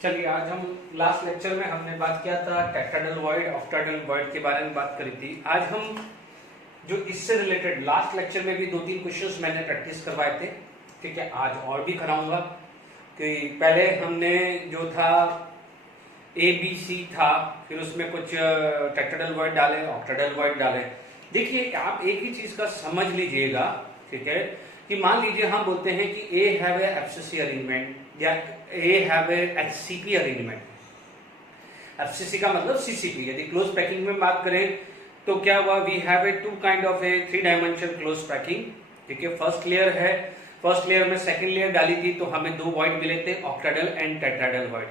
चलिए, आज हम लास्ट लेक्चर में हमने बात किया था टेट्राहेड्रल वॉइड, ऑक्टाहेड्रल वॉइड के बारे में बात करी थी। आज हम जो इससे रिलेटेड लास्ट लेक्चर में भी 2-3 क्वेश्चंस मैंने प्रैक्टिस करवाए थे, ठीक है, आज और भी कराऊंगा। कि पहले हमने जो था ABC था, फिर उसमें कुछ टेट्राहेड्रल वॉइड डाले, ऑक्टाहेड्रल वॉइड डाले। देखिए, आप एक ही चीज का समझ लीजिएगा, ठीक है, कि मान लीजिए हम बोलते हैं कि A have a FCC arrangement या A have a HCP arrangement. FCC का मतलब सीसीपी। यदि क्लोज पैकिंग में बात करें तो क्या हुआ, we have a 2 kind of a 3 dimension close packing, ठीक है। फर्स्ट लेयर है, फर्स्ट लेयर में सेकंड लेयर डाली थी तो हमें 2 वॉइड मिले थे, ऑक्टाहेड्रल एंड टेट्राहेड्रल वॉइड।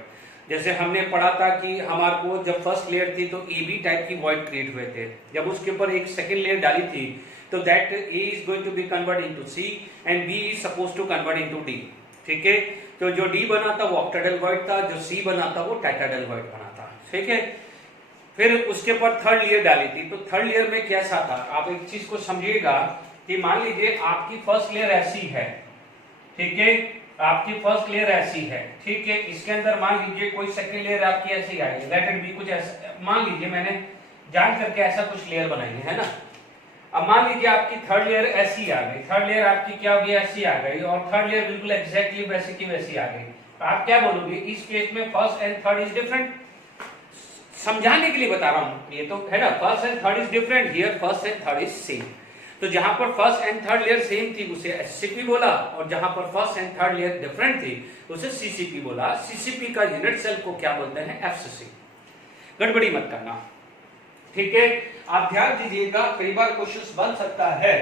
जैसे हमने पढ़ा था कि हमारे को जब फर्स्ट लेयर थी तो AB टाइप की वॉइड क्रिएट हुए थे। जब उसके ऊपर एक सेकंड लेयर डाली थी तो that A is going to be convert into C and B is supposed to convert into D, ठीक है। तो जो D बना था वो ऑक्टाहेड्रल वॉइड था, जो C बना था वो टेट्राहेड्रल वॉइड बना था, ठीक है। फिर उसके ऊपर थर्ड लेयर डाली थी, तो थर्ड लेयर में कैसा था, आप एक चीज को समझिएगा कि मान लीजिए आपकी फर्स्ट लेयर ऐसी है, ठीक है, आपकी फर्स्ट लेयर ऐसी है, ठीक है। इसके अंदर मान लीजिए कोई सेकंड लेयर आपकी ऐसी आई है, लेट इट बी कुछ ऐसा, मान लीजिए मैंने जान करके ऐसा कुछ लेयर बनाई है ना। अब मान लीजिए आपकी थर्ड लेयर ऐसी आ गई, थर्ड लेयर आपकी क्या हो गई, ऐसी आ गई, और थर्ड लेयर बिल्कुल एग्जैक्टली वैसी की वैसी आ गई। तो आप क्या बोलोगे, इस केस में first and third is different. समझाने के लिए बता रहा हूं, ये तो है ना, first and third is different, here first and third is same. तो जहां पर first and third layer same थी उसे एचसीपी बोला, और जहां पर first and third layer different थी उसे सीसीपी बोला। सीसीपी का यूनिट सेल को क्या बोलते हैं, एफसीसी। गड़बड़ी मत करना, ठीक है। आप ध्यान दीजिएगा, कई बार क्वेश्चंस बन सकता है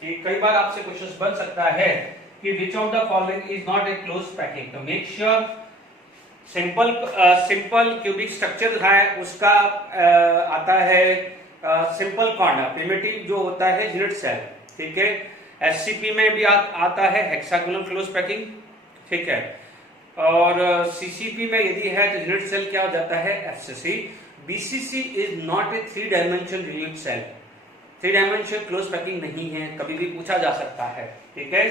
कि कई बार आपसे क्वेश्चंस बन सकता है कि which of the following is not a close packing. तो make sure simple cubic structure है उसका आता है सिंपल कॉर्नर, प्रिमिटिव जो होता है यूनिट सेल, ठीक है। एससीपी में भी आता है हेक्सागोनल क्लोज पैकिंग, ठीक है। और सीसीपी में यदि है तो यूनिट सेल क्या हो जाता है, FCC. BCC is not a 3 dimension unit cell, 3 dimension close packing नहीं है, कभी भी पूछा जा सकता है, ठीक है।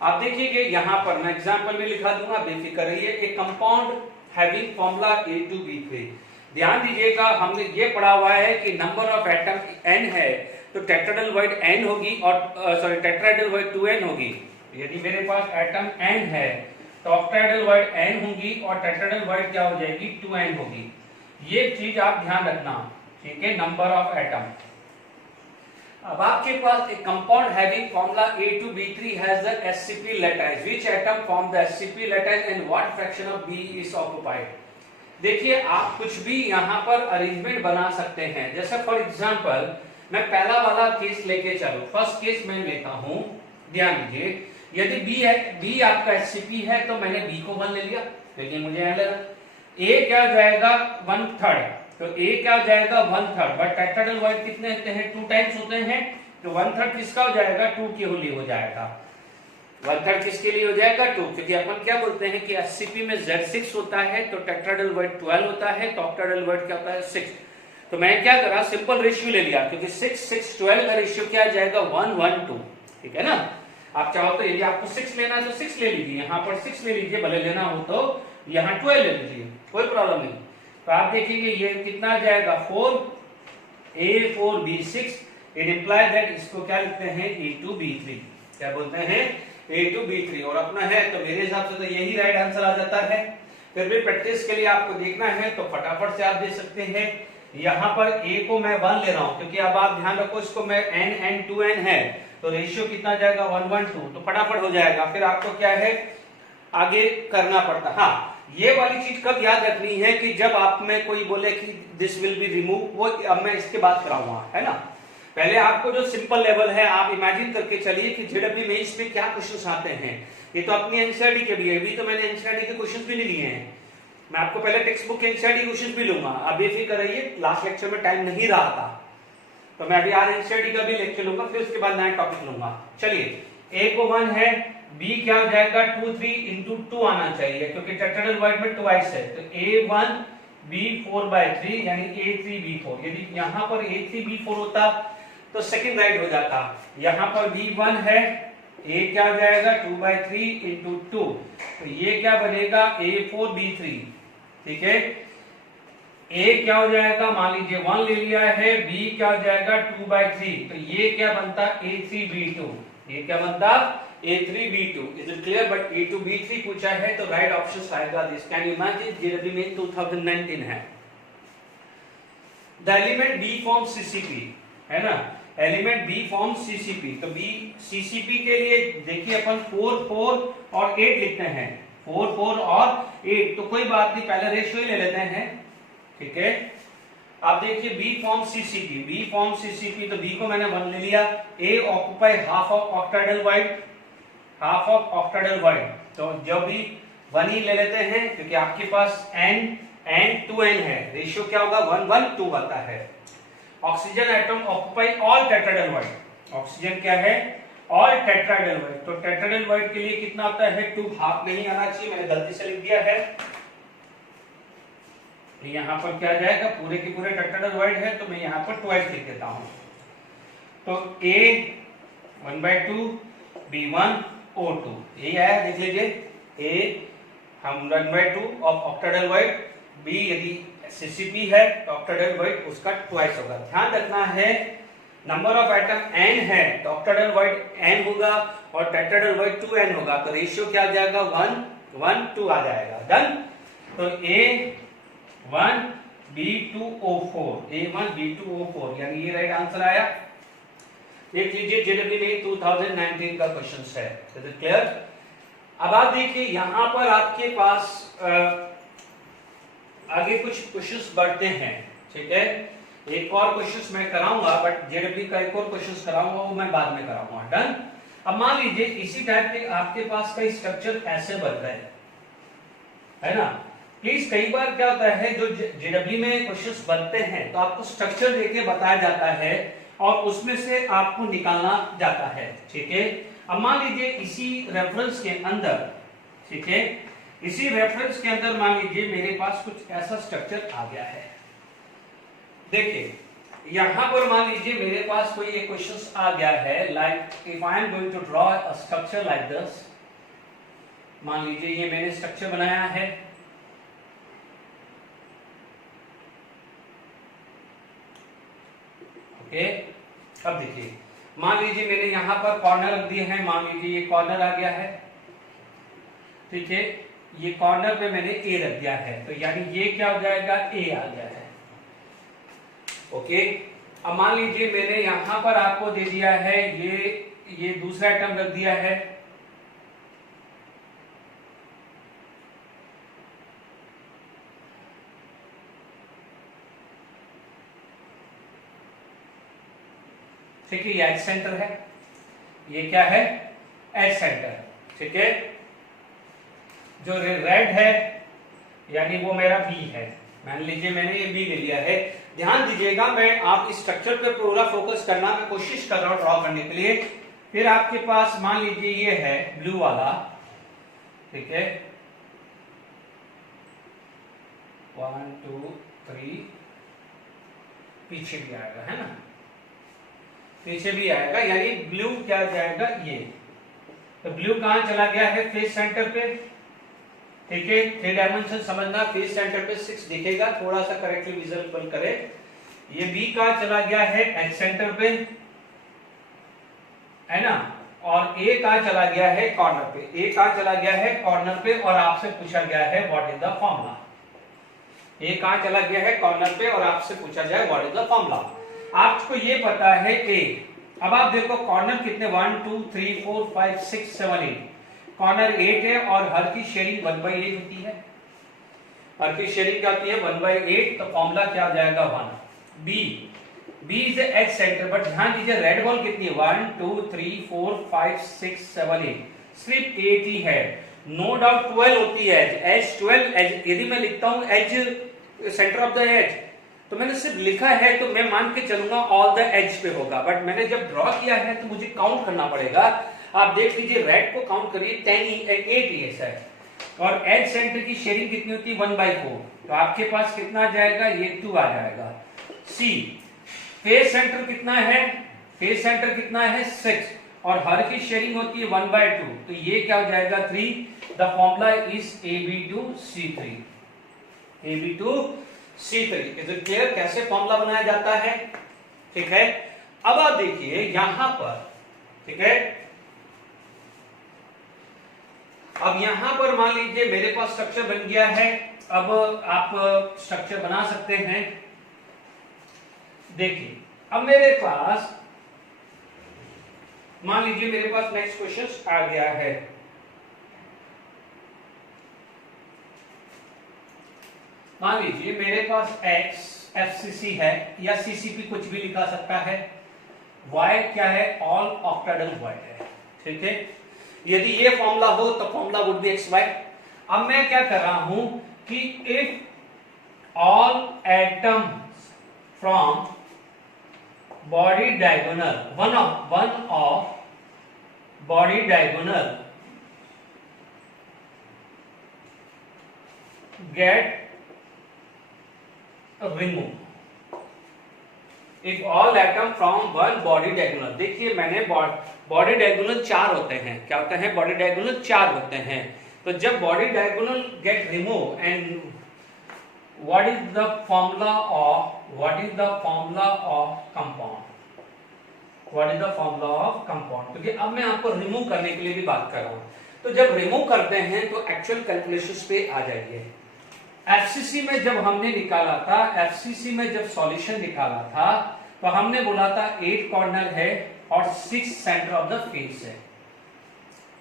आप देखिए यहाँ पर मैं एग्जांपल में लिखा दूंगा, बेफिक्र रहिए। एक कंपाउंड हैविंग फॉर्मूला A2B3। ध्यान दीजिएगा, हमने ये पढ़ा हुआ है कि नंबर ऑफ एटम n है तो टेट्राहेड्रल वॉइड n होगी, और सॉरी टेट्राहेड्रल वॉइड 2n होगी। यदि मेरे पास एटम n है तो ऑक्टाहेड्रल वॉइड n होगी और टेट्राहेड्रल वॉइड क्या हो जाएगी, 2n होगी। ये चीज आप ध्यान रखना, ठीक है, नंबर ऑफ एटम। अब आपके पास एक compound having formula A2B3 has the SCP lattice, which atom form the SCP lattice and what fraction of B is occupied. देखिए, आप कुछ भी यहाँ पर अरेंजमेंट बना सकते हैं। जैसे फॉर एग्जांपल मैं पहला वाला केस लेके चलो, फर्स्ट केस मैं लेता हूं, ध्यान दीजिए। यदि B है, B आपका SCP है तो मैंने B को 1 ले लिया, लेकिन मुझे यहां लगा A क्या हो जाएगा, 1/3, तो A क्या हो जाएगा, 1/3। बट टेट्राहेड्रल वॉइड कितने होते हैं, 2 टाइम्स होते हैं, तो 1/3 किसका हो जाएगा, 2 के लिए हो जाएगा। 1/3 किसके लिए हो जाएगा, 2, क्योंकि अपन क्या बोलते हैं कि एससीपी में Z6 होता है तो टेट्राहेड्रल वॉइड 12 होता है, तो ऑक्टाहेड्रल वॉइड क्या होता है, 6। तो मैं क्या करा, सिंपल रेशियो ले लिया, क्योंकि 6, 6, 12 का रेशियो क्या आ जाएगा, 1, 1, 2, ठीक है ना। आप चाहो तो यदि आपको 6 लेना है तो 6 ले लीजिए, यहाँ पर 6 ले लीजिए, भले लेना हो तो यहाँ 12 ले लीजिए, कोई प्रॉब्लम नहीं। तो आप देखेंगे ये कितना आ जाएगा, 4, A4B6। इट इंप्लाइज दैट इसको क्या लिखते हैं, A2B3, क्या बोलते हैं, A2B3। और अपना है तो मेरे हिसाब से तो यही राइट आंसर आ जाता है। फिर भी प्रैक्टिस के लिए आपको देखना है तो फटाफट से आप दे सकते हैं। यहाँ पर A को मैं 1 ले रहा हूं, क्योंकि अब आप ध्यान रखो इसको मैं n 2n है तो रेशियो कितना जाएगा, 1, 1, 2, तो फटाफट हो जाएगा। फिर आपको क्या है आगे करना पड़ता। हाँ, ये वाली चीज कब याद रखनी है कि जब आप में कोई बोले कि दिस विल बी रिमूव, वो अब मैं इसके बाद कराऊंगा, है ना। पहले आपको जो सिंपल लेवल है आप इमेजिन करके चलिए कि जेडब्ल्यू मेंस में क्या क्वेश्चंस आते हैं। ये तो अपनी एनसीईआरटी के भी है, अभी तो मैंने एनसीईआरटी के क्वेश्चंस भी नहीं लिए हैं। मैं आपको पहले टेक्स्ट बुक के एनसीईआरटी क्वेश्चंस भी लूंगा। अब बेफिक्र रहिए, लास्ट लेक्चर में टाइम नहीं रहा था तो मैं अभी आज एनसीईआरटी का भी लेक्चर लूंगा, फिर उसके बाद नया टॉपिक लूंगा। चलिए, A को 1 है, B क्या हो जाएगा, 2, 3 into 2 आना चाहिए, क्योंकि टेट्राहेड्रल वॉइड में ट्वाइस है, तो A1 B4/3 यानी A3B4। यदि यहाँ पर A3B4 होता तो सेकंड राइट हो जाता। यहाँ पर B1 है, A क्या हो जाएगा, 2/3 into 2, तो ये क्या बनेगा, A4B3। ठीक है। ए क्या हो जाएगा, मान लीजिए 1 ले लिया है, बी क्या हो जाएगा 2/3, तो ये क्या बनता A3B2, ये क्या बनता A3B2। Is it clear? But A2B3 पूछा है तो राइट ऑप्शन आएगा this. Can you imagine JEE में 2019 है। The element B form CCP, है ना, एलिमेंट बी फॉर्म सीसीपी, तो बी सीसीपी के लिए देखिए अपन 4 4 और 8 लिखते हैं, 4 4 और 8, तो कोई बात नहीं, पहले रेशियो ही ले लेते हैं, ठीक है। आप देखिए B form CCP, B form CCP, तो बी को मैंने 1 ले लिया। A occupy half of octahedral void, half of octahedral void, तो जब भी 1 ही ले लेते हैं क्योंकि आपके पास n and 2n है, रेशियो क्या होगा 1 1 2 आता है। Oxygen atom occupy all tetrahedral void, oxygen क्या है ऑल टेट्राहेड्रल वाइड, तो टेट्राहेड्रल वाइड के लिए कितना आता है 2, हाफ नहीं आना चाहिए, मैंने गलती से लिख दिया है। यहां पर क्या जाएगा, पूरे के पूरे टेट्राहेड्रल वाइड है तो मैं यहां पर 12 लिख देता हूं। तो A 1/2 B1 O2 यही आया, देख लीजिए। A हम 1/2 ऑफ ऑक्टाहेड्रल वाइड, B यदि सीसीपी है तो ऑक्टाहेड्रल वाइड उसका ट्वाइस होगा। ध्यान रखना है नंबर ऑफ एटम n है तो ऑक्टाहेड्रल वाइड n होगा और टेट्राहेड्रल वाइड 2n होगा, तो रेशियो क्या आ जाएगा 1 1 2 आ जाएगा। डन। तो A1 B2O4, A1 B2O4 यानी ये राइट आंसर आया। देख लीजिए जेईई में 2019 का क्वेश्चन है। Is it clear? अब आप देखिए यहां पर आपके पास आगे कुछ क्वेश्चंस बढ़ते हैं, ठीक है। एक और क्वेश्चंस मैं कराऊंगा, बट जेईई का एक और क्वेश्चंस कराऊंगा, वो मैं बाद में कराऊंगा। डन। अब मान लीजिए इसी टाइप के आपके पास कई स्ट्रक्चर ऐसे बन गए, है ना। प्लीज कई बार क्या होता है जो जेईई में क्वेश्चंस बनते हैं तो आपको स्ट्रक्चर देके बताया जाता है और उसमें से आपको निकालना जाता है, ठीक है। अब मान लीजिए इसी रेफरेंस के अंदर, ठीक है, इसी रेफरेंस के अंदर मान लीजिए मेरे पास कुछ ऐसा स्ट्रक्चर आ गया है। देखिए यहां पर मान लीजिए मेरे पास कोई एक क्वेश्चन आ गया है, like if I am going to draw a structure like this. मान लीजिए ये मैंने स्ट्रक्चर बनाया है, ओके। अब देखिए मान लीजिए मैंने यहां पर कॉर्नर रख दिए हैं, मान लीजिए ये कॉर्नर आ गया है, ठीक है, ये कॉर्नर पे मैंने ए रख दिया है, तो यानी ये क्या हो जाएगा ए आ गया है, ओके। अब मान लीजिए मैंने यहां पर आपको दे दिया है ये दूसरा आइटम रख दिया है, ठीक है, ये एच सेंटर है, ये क्या है एच सेंटर, ठीक है। जो रेड है यानी वो मेरा बी है, मान लीजिए मैंने ये बी ले लिया है। ध्यान दीजिएगा, मैं आप इस स्ट्रक्चर पे पूरा फोकस करना मैं कोशिश कर रहा हूं ड्रॉ करने के लिए। फिर आपके पास मान लीजिए ये है ब्लू वाला, ठीक है, 1 2 3, पीछे भी आएगा, है ना, पीछे भी आएगा, यानी ब्लू क्या जाएगा ये। तो ब्लू कहां चला गया है फेस सेंटर पे, ठीक है। 3 डायमेंशन समझना, फेस सेंटर पे 6 दिखेगा, थोड़ा सा करेक्टली विजुअल करे। ये बी कहां चला गया है एच सेंटर पे, है ना, और ए कहां चला गया है कॉर्नर पे, ए कहां चला गया है कॉर्नर पे, और आपसे पूछा गया है व्हाट इज द फॉर्मूला। ए कहां चला गया है कॉर्नर पे और आपसे पूछा जाए व्हाट इज द फॉर्मूला। आपको ये पता है ए। अब आप देखो कॉर्नर कितने 1 2 3 4 5 6 7 8, कॉर्नर 8 है और हर की शेयरिंग 1/8 होती है, हर की शेयरिंग क्या होती है 1/8, तो फॉर्मूला क्या आ जाएगा 1। B is H centre, but ध्यान दीजिए रेड बॉल कितनी है 1 2 3 4 5 6 7 8, सिर्फ 8 ही है, नो डाउट 12 होती है एज 12 एज। यदि मैं लिखता हूं edge centre of the edge तो मैंने सिर्फ लिखा है तो मैं मान के चलूंगा ऑल द एज पे होगा, बट मैंने जब ड्रॉ किया है तो मुझे काउंट करना पड़ेगा। आप देख लीजिए रेड को काउंट करिए 8 ही है, और एज सेंटर की शेयरिंग कितनी होती है 1/4, तो आपके पास कितना आ जाएगा ये 2 आ जाएगा। सी फेस सेंटर कितना है, फेस सेंटर कितना है 6, और हर की शेयरिंग होती है 1/2, तो ये क्या हो जाएगा 3। The formula is AB2C3। AB2C3। Is it clear कैसे फॉर्मूला बनाया जाता है? ठीक है, अब आप देखिए यहां पर, ठीक है, अब यहां पर मान लीजिए मेरे पास स्ट्रक्चर बन गया है। अब आप स्ट्रक्चर बना सकते हैं। देखिए अब मेरे पास मान लीजिए मेरे पास नेक्स्ट क्वेश्चन आ गया है। मान लीजिए मेरे पास x FCC है या CCP कुछ भी लिखा सकता है, y क्या है, ऑल ऑक्टाहेड्रल वॉइड है। ठीक है, यदि ये फॉर्मूला हो तो फॉर्मूला वुड बी xy। अब मैं क्या कर रहा हूं कि if all atoms from body diagonal one of body diagonal get remove, if all atom from one body diagonal. देखिए मैंने बॉडी डायगोनल 4 होते हैं, क्या होते हैं, बॉडी डायगोनल 4 होते हैं। तो जब body diagonal get remove and what is the formula of compound, what is the formula of compound, क्योंकि अब मैं आपको रिमूव करने के लिए भी बात कर रहा हूं। तो जब रिमूव करते हैं तो एक्चुअल कैलकुलेशंस पे आ जाइए। एफसीसी में जब हमने निकाला था, एफसीसी में जब सॉल्यूशन निकाला था तो हमने बोला था 8 कॉर्नर है और 6 सेंटर ऑफ द फेस है।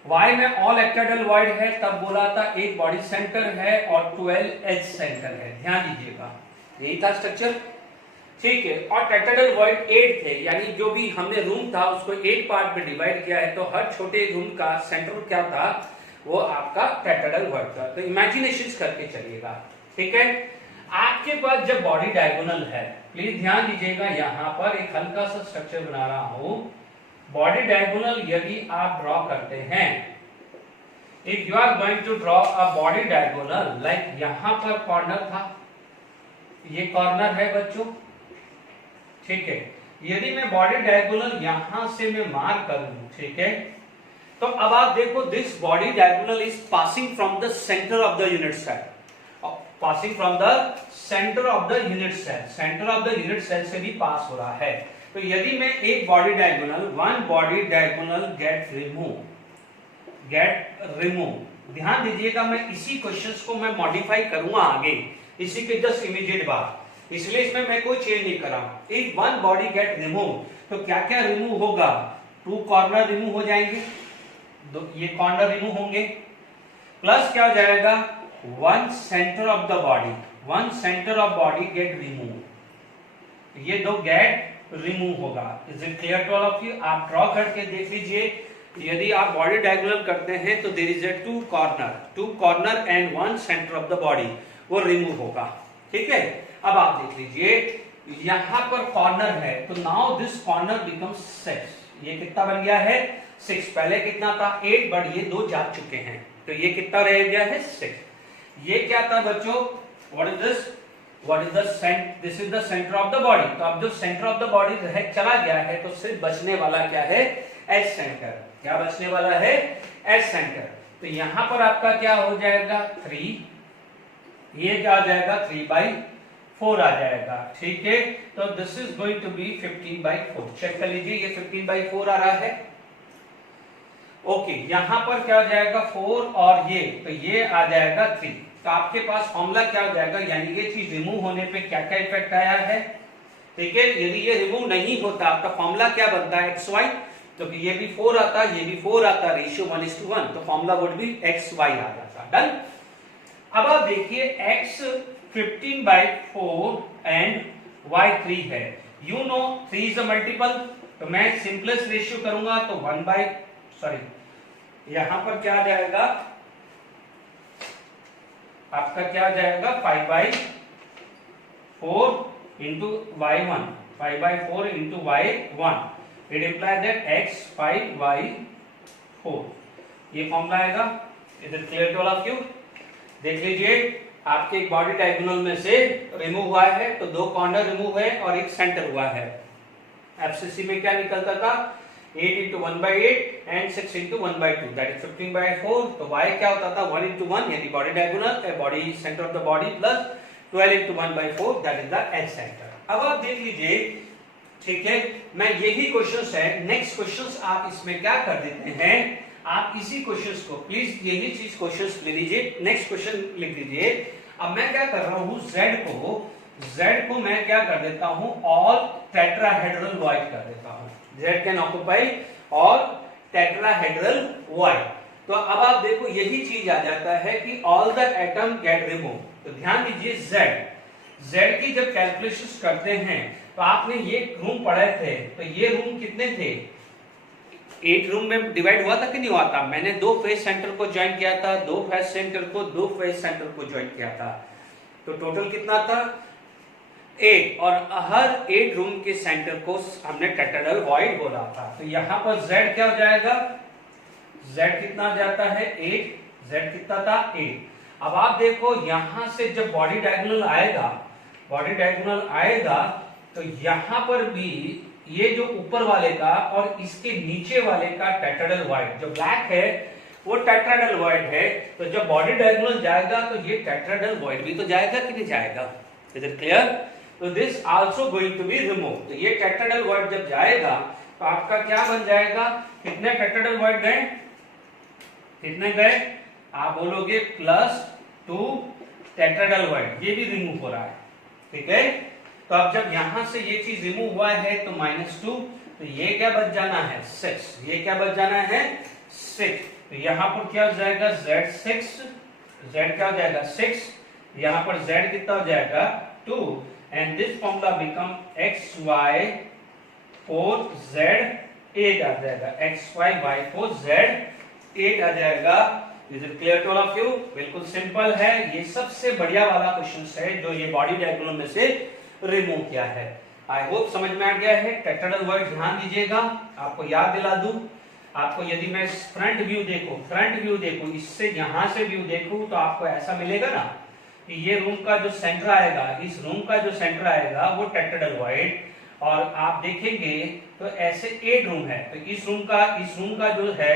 वाई में ऑल ऑक्टाहेड्रल वॉइड है, तब बोला था 8 बॉडी सेंटर है और 12 एज सेंटर है। ध्यान दीजिएगा, यही था स्ट्रक्चर। ठीक है, और ऑक्टाहेड्रल वॉइड 8 थे, यानी जो भी हमने रूम था उसको 8 पार्ट में डिवाइड किया है, तो हर छोटे रूम का सेंटर क्या था, वो आपका ऑक्टाहेड्रल वॉइड था। तो इमेजिनेशन करके चलिएगा। ठीक है, आपके पास जब बॉडी डायगोनल है, प्लीज ध्यान दीजिएगा, यहां पर एक हल्का सा स्ट्रक्चर बना रहा हूं। बॉडी डायगोनल यदि आप ड्रॉ करते हैं, if you are going to draw a body diagonal, like यहां पर कॉर्नर था, ये कॉर्नर है बच्चों। ठीक है, यदि मैं बॉडी डायगोनल यहां से मैं मार्क करूं, ठीक है, तो अब आप देखो this body diagonal is passing from the centre of the unit cell, passing from the centre of the unit cell, centre of the unit cell से भी पास हो रहा है। तो यदि मैं एक body diagonal, one body diagonal get remove, ध्यान दीजिएगा, मैं इसी क्वेश्चंस को मैं मॉडिफाई करूंगा आगे, इसी के जस्ट इमीडिएट बाद, इसलिए इसमें मैं कोई चेंज नहीं कर रहा हूं। If one body get remove, तो क्या क्या रिमूव होगा, 2 कॉर्नर रिमूव हो जाएंगे, ये कॉर्नर रिमूव होंगे, प्लस क्या हो जाएगा, 1 centre of the body, 1 centre of body get remove, ये 2 गेट रिमूव होगा। Is it clear to all of you? आप ड्रॉ करके देख लीजिए, यदि आप बॉडी डायगोनल करते हैं तो there is a 2 corner and 1 centre of the body, वो रिमूव होगा। ठीक है, अब आप देख लीजिए यहां पर कॉर्नर है, तो नाउ दिस कॉर्नर बिकम्स 6। ये कितना बन गया है, 6। पहले कितना था, 8, बट ये 2 जा चुके हैं, तो ये कितना रह गया है, 6। ये क्या था बच्चों, what is this, this is the centre of the body. तो अब जो सेंटर ऑफ द बॉडी चला गया है, तो सिर्फ बचने वाला क्या है, एज सेंटर। क्या बचने वाला है, एज सेंटर। तो यहां पर आपका क्या हो जाएगा, 3, ये क्या आ जाएगा, 3/4 आ जाएगा। ठीक है, तो this is going to be 15/4। Check कर लीजिए, ये 15/4 आ रहा है। ओके, यहां पर क्या हो जाएगा, 4 और ये, तो ये आ जाएगा 3। तो आपके पास फॉर्मूला क्या हो जाएगा, यानी ये चीज रिमूव होने पे क्या क्या इफेक्ट आया है। ठीक है, यदि ये रिमूव नहीं होता, आपका फॉर्मूला क्या बनता है, xy, तो ये भी 4 आता, ये भी 4 आता, रेशियो 1:1, तो फॉर्मूला वुड भी xy आ जाता। डन। अब आप देखिए x 15/4 एंड y 3 है। You know 3 is a multiple, तो मैं सिंपलेस्ट रेशियो करूंगा तो यहां पर क्या आ जाएगा, आपका क्या आ जाएगा, 5/4 into y1, 5/4 into y1, it imply that x 5/4, ये फॉर्मूला आएगा। Is it clear to all of you? देख लीजिए, आपके एक बॉडी डायगोनल में से रिमूव हुआ है, तो 2 कॉर्नर रिमूव है और एक सेंटर हुआ है। एफसीसी में क्या निकलता था, 8 into 1/8 and 6 into 1/2, that is 15/4। तो y क्या होता था, 1 into 1, यानी body diagonal, body centre of the body plus 12 into 1/4 that is the edge centre. अब आप देख लीजिए, ठीक है, मैं यही क्वेश्चंस है, नेक्स्ट क्वेश्चंस आप इसमें क्या कर देते हैं, आप इसी क्वेश्चंस को प्लीज यही चीज क्वेश्चंस ले लीजिए, नेक्स्ट क्वेश्चन लिख लीजिए। अब मैं क्या कर रहा हूं, z को मैं क्या कर देता हूं, ऑल टेट्राहेड्रल वॉइड कर देता हूं। z can occupy all tetrahedral void. तो अब आप देखो यही चीज आ जाता है कि all the atom get remove. तो ध्यान दीजिए, z की जब कैलकुलेशंस करते हैं तो आपने ये रूम पढ़े थे, तो ये रूम कितने थे, 8 रूम में डिवाइड हुआ था कि नहीं हुआ था। मैंने 2 फेज सेंटर को ज्वाइन किया था, 2 फेज सेंटर को 2 फेज सेंटर को ज्वाइन किया था, तो टोटल कितना था 8, और हर 8 रूम के सेंटर को हमने टेट्राहेड्रल वॉइड बोला था। तो यहां पर z क्या हो जाएगा, z कितना जाता है 8, z कितना था 8। अब आप देखो यहां से जब बॉडी डायगोनल आएगा तो यहां पर भी ये जो ऊपर वाले का और इसके नीचे वाले का टेट्राहेड्रल वॉइड, जो ब्लैक है वो टेट्राहेड्रल वॉइड है, तो जब बॉडी डायगोनल जाएगा तो ये टेट्राहेड्रल वॉइड भी तो जाएगा कि नहीं जाएगा, इज इट क्लियर। तो this also going to be remove. तो ये टेट्राहेड्रल वॉइड जब जाएगा तो आपका क्या बन जाएगा, कितने टेट्राहेड्रल वॉइड गए, कितने गए, आप बोलोगे +2 टेट्राहेड्रल वॉइड, ये भी रिमूव हो रहा है, ठीक है। तो अब जब यहां से ये चीज रिमूव हुआ है तो -2, तो ये क्या बच जाना है 6, ये क्या बच जाना है 6। तो यहां पर क्या हो जाएगा z6, z क्या हो जाएगा 6, यहां पर z कितना हो जाएगा 2, and this formula become xy 4z8 आ जाएगा, xy y4 z8 आ जाएगा। Is it clear to all of you. बिल्कुल सिंपल है, ये सबसे बढ़िया वाला क्वेश्चन है जो ये बॉडी डायगोनल में से रिमूव किया है। आई होप समझ में आ गया है। टेट्राहेड्रल वॉइड ध्यान दीजिएगा, आपको याद दिला दूं, आपको यदि मैं फ्रंट व्यू देखो, इससे यहां से व्यू देखूं तो आपको ऐसा मिलेगा ना कि ये रूम का जो सेंटर आएगा, इस रूम का जो सेंटर आएगा वो टेट्राहेड्रल वॉइड, और आप देखेंगे तो ऐसे 8 रूम है, तो इस रूम का जो है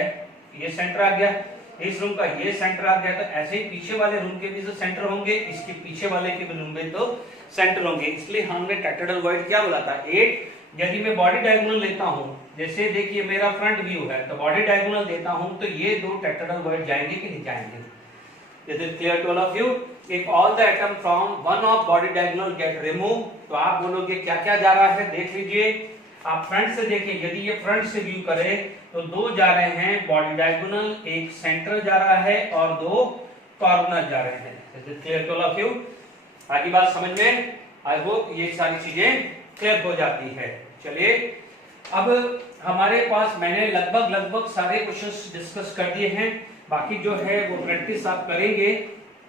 ये सेंटर आ गया, इस रूम का ये सेंटर आ गया, तो ऐसे ही पीछे वाले रूम के भी जो सेंटर होंगे, इसके पीछे वाले के रूम में तो सेंटर होंगे, इसलिए हमने टेट्राहेड्रल वॉइड क्या बोला था 8। यदि मैं बॉडी डायगोनल लेता हूं, जैसे देखिए मेरा फ्रंट व्यू है, तो बॉडी डायगोनल देता हूं तो ये 2 टेट्राहेड्रल वॉइड जाएंगे कि नहीं जाएंगे। Is it clear to all of you? If all the atom from one of body diagonal get removed, तो आप बोलोगे क्या क्या जा रहा है, देख लीजिए, आप फ्रंट से देखिए, यदि ये फ्रंट से व्यू करे तो 2 जा रहे हैं बॉडी डायगोनल, 1 सेंटर जा रहा है और 2 कॉर्नर जा रहे हैं। Is it clear to all of you? आगे बात समझ में, आई होप ये सारी चीजें क्लियर हो जाती है। चलिए अब हमारे पास मैंने लगभग सारे क्वेश्चंस डिस्कस कर दिए हैं, बाकी जो है वो प्रैक्टिस आप करेंगे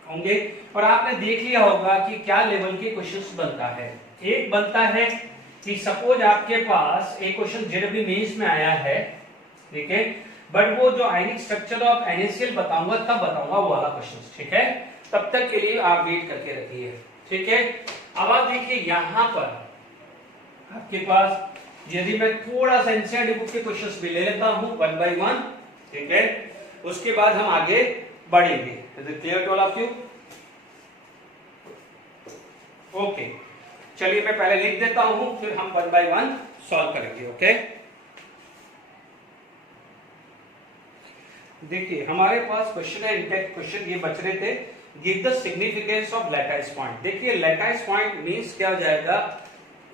होंगे, और आपने देख लिया होगा कि क्या लेवल के क्वेश्चंस बनता है। एक बनता है कि सपोज आपके पास एक क्वेश्चन जेडब्ल्यू मेंस में आया है, ठीक है, बट वो जो आयनिक स्ट्रक्चर ऑफ NaCl बताऊंगा तब बताऊंगा वो वाला क्वेश्चन, ठीक है। तब तक के लिए आप वेट करके रखिए, ठीक है। अब आप देखिए यहां पर आपके पास, यदि मैं थोड़ा सा एनसीईआरटी बुक के क्वेश्चंस भी ले लेता हूं 1 by 1, ठीक है, उसके बाद हम आगे बढ़ेंगे। Is it clear to all of you? Okay, चलिए मैं पहले लिख देता हूं, फिर हम 1 by 1 सॉल्व करेंगे। ओके, देखिए हमारे पास क्वेश्चन है, इंटेक्ट क्वेश्चन ये बच रहे थे, give the significance of lattice point. देखिए लैटाइस पॉइंट मींस क्या हो जाएगा,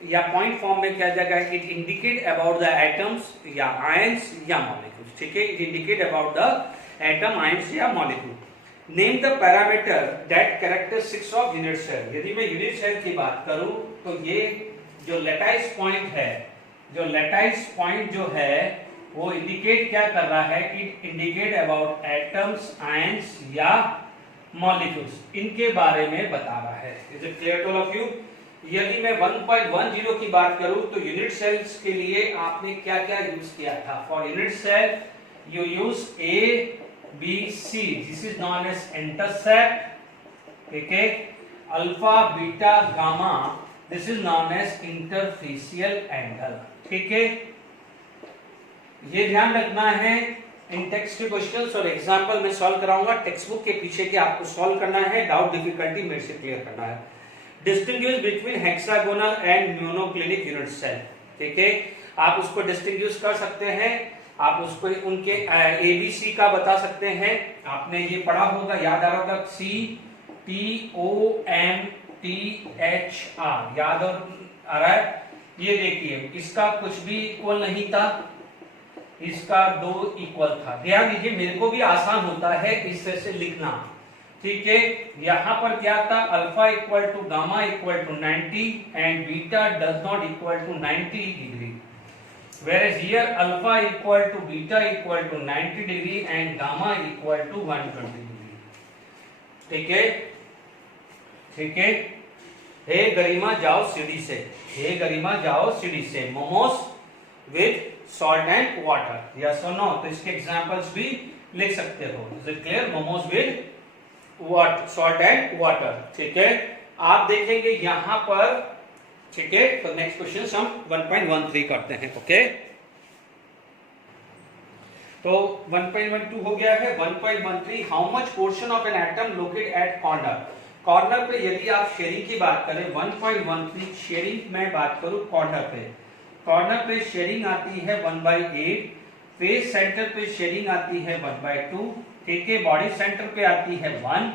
या पॉइंट फॉर्म में क्या जाएगा, it indicate about the atoms या आयंस या मॉलिक्यूल्स, ठीक है, it indicate about the atom, ions या molecule. Name the parameter that characteristics of unit cell. यदि मैं यूनिट सेल की बात करूं तो ये जो लैटाइस पॉइंट है, जो लैटाइस पॉइंट जो है वो इंडिकेट क्या कर रहा है, it indicate about atoms, ions या मॉलिक्यूल्स, इनके बारे में बता रहा है। Is it clear to all of यू? यदि मैं 1.10 की बात करूं तो यूनिट सेल्स के लिए आपने क्या क्या यूज किया था। For unit cell you use A, B, C, this is known as intercept, ठीक है, alpha, beta, gamma, this is known as interfacial angle, ठीक है। ये ध्यान रखना है इन टेक्स्ट के क्वेश्चंस और एग्जांपल में सॉल्व कराऊंगा, टेक्स्ट बुक के पीछे के आपको सॉल्व करना है, डाउट डिफिकल्टी मेरे से क्लियर करना है। Distinguish between hexagonal and monoclinic unit cell. ठीक है, आप उसको डिस्टिंग्विश कर सकते हैं, आप उसको उनके एबीसी का बता सकते हैं। आपने ये पढ़ा होगा, याद आ रहा होगा, CTOMTHR, याद आ रहा है। ये देखिए, इसका कुछ भी इक्वल नहीं था, इसका 2 इक्वल था। ध्यान दीजिए, मेरे को भी आसान होता है इस तरह से लिखना। ठीक है, यहां पर क्या था, alpha equal to gamma equal to 90 and beta does not equal to 90 degree, whereas here alpha equal to beta equal to 90 degree and gamma equal to 120 degree। ठीक है, ठीक है। हे गरिमा जाओ सीढ़ी से, हे गरिमा जाओ सीढ़ी से, momos with salt and water, yes और नो। तो इसके एग्जांपल्स भी लिख सकते हो। Is it clear? Momos with salt and water. ठीक है, आप देखेंगे यहां पर। ठीक है, तो नेक्स्ट क्वेश्चन हम 1.13 करते हैं। ओके, तो 1.12 हो गया है। 1.13, how much portion of an atom located at corner. Corner पे यदि आप शेयरिंग की बात करें, 1.13 शेयरिंग में बात करूं कॉर्नर पे, कॉर्नर पे शेयरिंग आती है 1/8, फेस सेंटर पे शेयरिंग आती है 1/2। ठीक है, बॉडी सेंटर पे आती है 1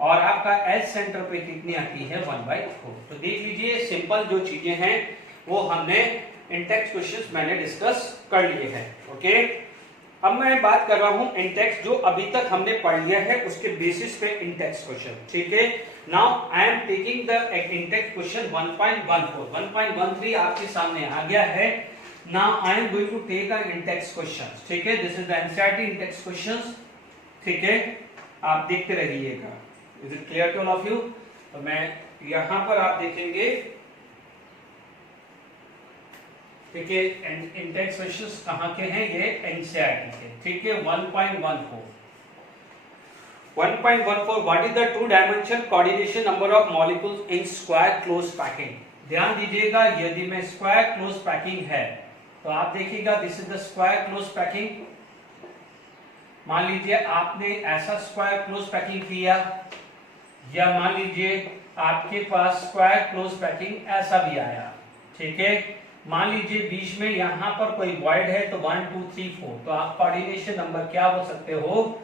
और आपका एज सेंटर पे कितनी आती है 1/4। तो देख लीजिए, सिंपल जो चीजें हैं वो हमने इन टेक्स्ट क्वेश्चंस मैंने डिस्कस कर लिए हैं। ओके, अब मैं बात कर रहा हूं इन टेक्स्ट जो अभी तक हमने पढ़ लिया है उसके बेसिस पे इन टेक्स्ट क्वेश्चन। ठीक है, now I am taking the in text question 1.14। 1.13 आपके सामने आ गया है। Now I am going to take a in text question. ठीक है, this is the NCERT in text questions. ठीक है, आप देखते रहिएगा। Is it clear to all of you? तो मैं यहां पर आप देखेंगे, ठीक है, इंटेक्स क्वेश्चंस कहां के हैं, ये एनसीईआरटी के। ठीक है, 1.14 what is the 2 dimension coordination number of molecules in square close packing. ध्यान दीजिएगा, यदि मैं स्क्वायर क्लोज पैकिंग है तो आप देखिएगा, this is the square close packing. मान लीजिए आपने ऐसा स्क्वायर क्लोज पैकिंग किया, या मान लीजिए आपके पास स्क्वायर क्लोज पैकिंग ऐसा भी आया। ठीक है, मान लीजिए बीच में यहां पर कोई वॉइड है, तो 1 2 3 4, तो आप कोऑर्डिनेशन नंबर क्या बोल सकते हो,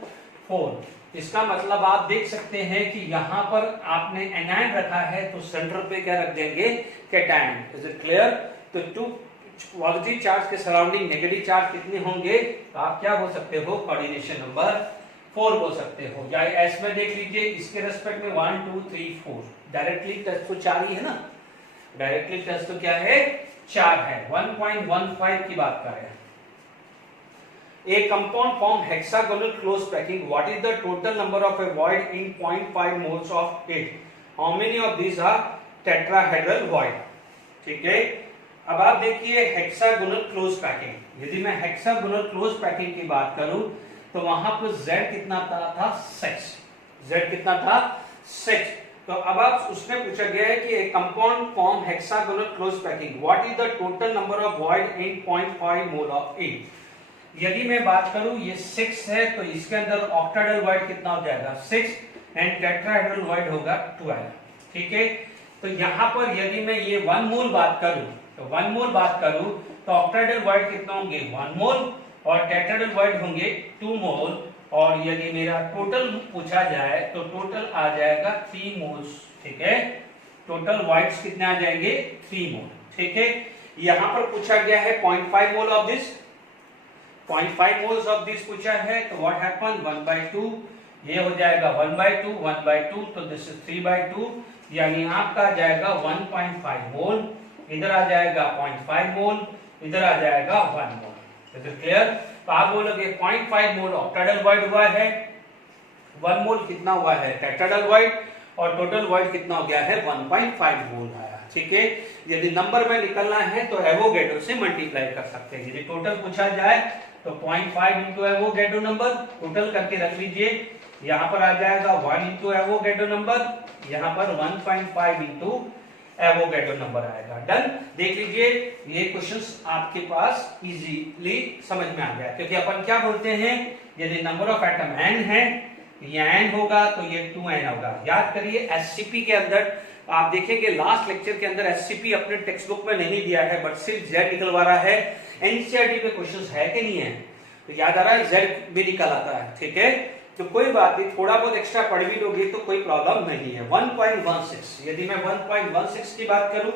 4। इसका मतलब आप देख सकते हैं कि यहां पर आपने एनायन रखा है तो सेंटर पे क्या रख देंगे, कैटायन। Is it clear? तो 2 पॉजिटिव चार्ज के सराउंडिंग नेगेटिव चार्ज कितने होंगे, तो आप क्या बोल सकते हो, कोऑर्डिनेशन नंबर 4 बोल सकते हो। या एस में देख लीजिए, इसके रेस्पेक्ट में 1 2 3 4, डायरेक्टली टेस्ट तो 4 ही है ना, डायरेक्टली टेस्ट तो क्या है, 4 है। 1.15 की बात करें, A compound form hexagonal close packing. What is the total number of a void in 0.5 moles of it? How many of these are tetrahedral void? ठीक है, अब आप देखिए हेक्सागोनल क्लोज पैकिंग। यदि मैं हेक्सागोनल क्लोज पैकिंग की बात करूं तो वहां पर Z कितना था 6। Z कितना था 6। तो अब आप उसमें पूछा गया है कि compound form hexagonal close packing, what is the total number of void in 0.5 mole of it. यदि मैं बात करूं ये 6 है तो इसके अंदर ऑक्टाहेड्रल वॉइड कितना हो जाएगा 6 एंड टेट्राहेड्रल वॉइड होगा 12। ठीक है, तो यहां पर यदि मैं ये 1 मोल बात करूं तो 1 मोल बात करूं तो ऑक्टाहेड्रल वॉइड कितना होंगे 1 मोल और टेट्राहेड्रल वॉइड होंगे 2 मोल। और यदि मेरा टोटल पूछा जाए तो टोटल आ जाएगा 3 मोल्स। ठीक है, टोटल वॉइड्स कितने आ जाएंगे 3 मोल। ठीक है, यहां पर पूछा गया है 0.5 mole of this, 0.5 moles of this पूछा है, तो व्हाट हैपन 1/2, ये हो जाएगा 1/2 1/2, तो दिस इज 3/2, यानी आपका आ जाएगा 1.5 मोल, इधर आ जाएगा 0.5 मोल, इधर आ जाएगा 1 मोल। Is it clear? तो आप बोलोगे 0.5 मोल ऑक्टाहेड्रल वॉइड हुआ है, 1 मोल कितना हुआ है टेट्राहेड्रल वॉइड, और टोटल वॉइड कितना हो गया है 1.5 मोल आया। ठीक है, यदि नंबर में निकलना है तो एवोगैड्रो से मल्टीप्लाई कर सकते हैं। यदि टोटल पूछा जाए तो 0.5 इंटू एवोगैड्रो नंबर टोटल करके रख लीजिए, यहाँ पर आ जाएगा 1 इंटू एवोगैड्रो नंबर, यहाँ पर 1.5 इंटू एवोगैड्रो नंबर आएगा। डन। देख लीजिए ये क्वेश्चंस आपके पास इजीली समझ में आ गया, क्योंकि अपन क्या बोलते हैं, यदि नंबर ऑफ एटम n है, ये n होगा तो ये 2n होगा। याद करिए एससीपी के अंदर आप देखेंगे लास्ट लेक्चर के अंदर एससीपी अपने टेक्स्ट बुक में नहीं दिया है, बट सिर्फ जेड निकलवा रहा है। एनसीईआरटी पे क्वेश्चंस है कि नहीं है, तो याद आ रहा है जेड भी निकल आता है, ठीक है। तो कोई बात नहीं, थोड़ा बहुत एक्स्ट्रा पढ़ भी लोगे तो कोई प्रॉब्लम नहीं है। 1.16, यदि मैं 1.16 की बात करूं,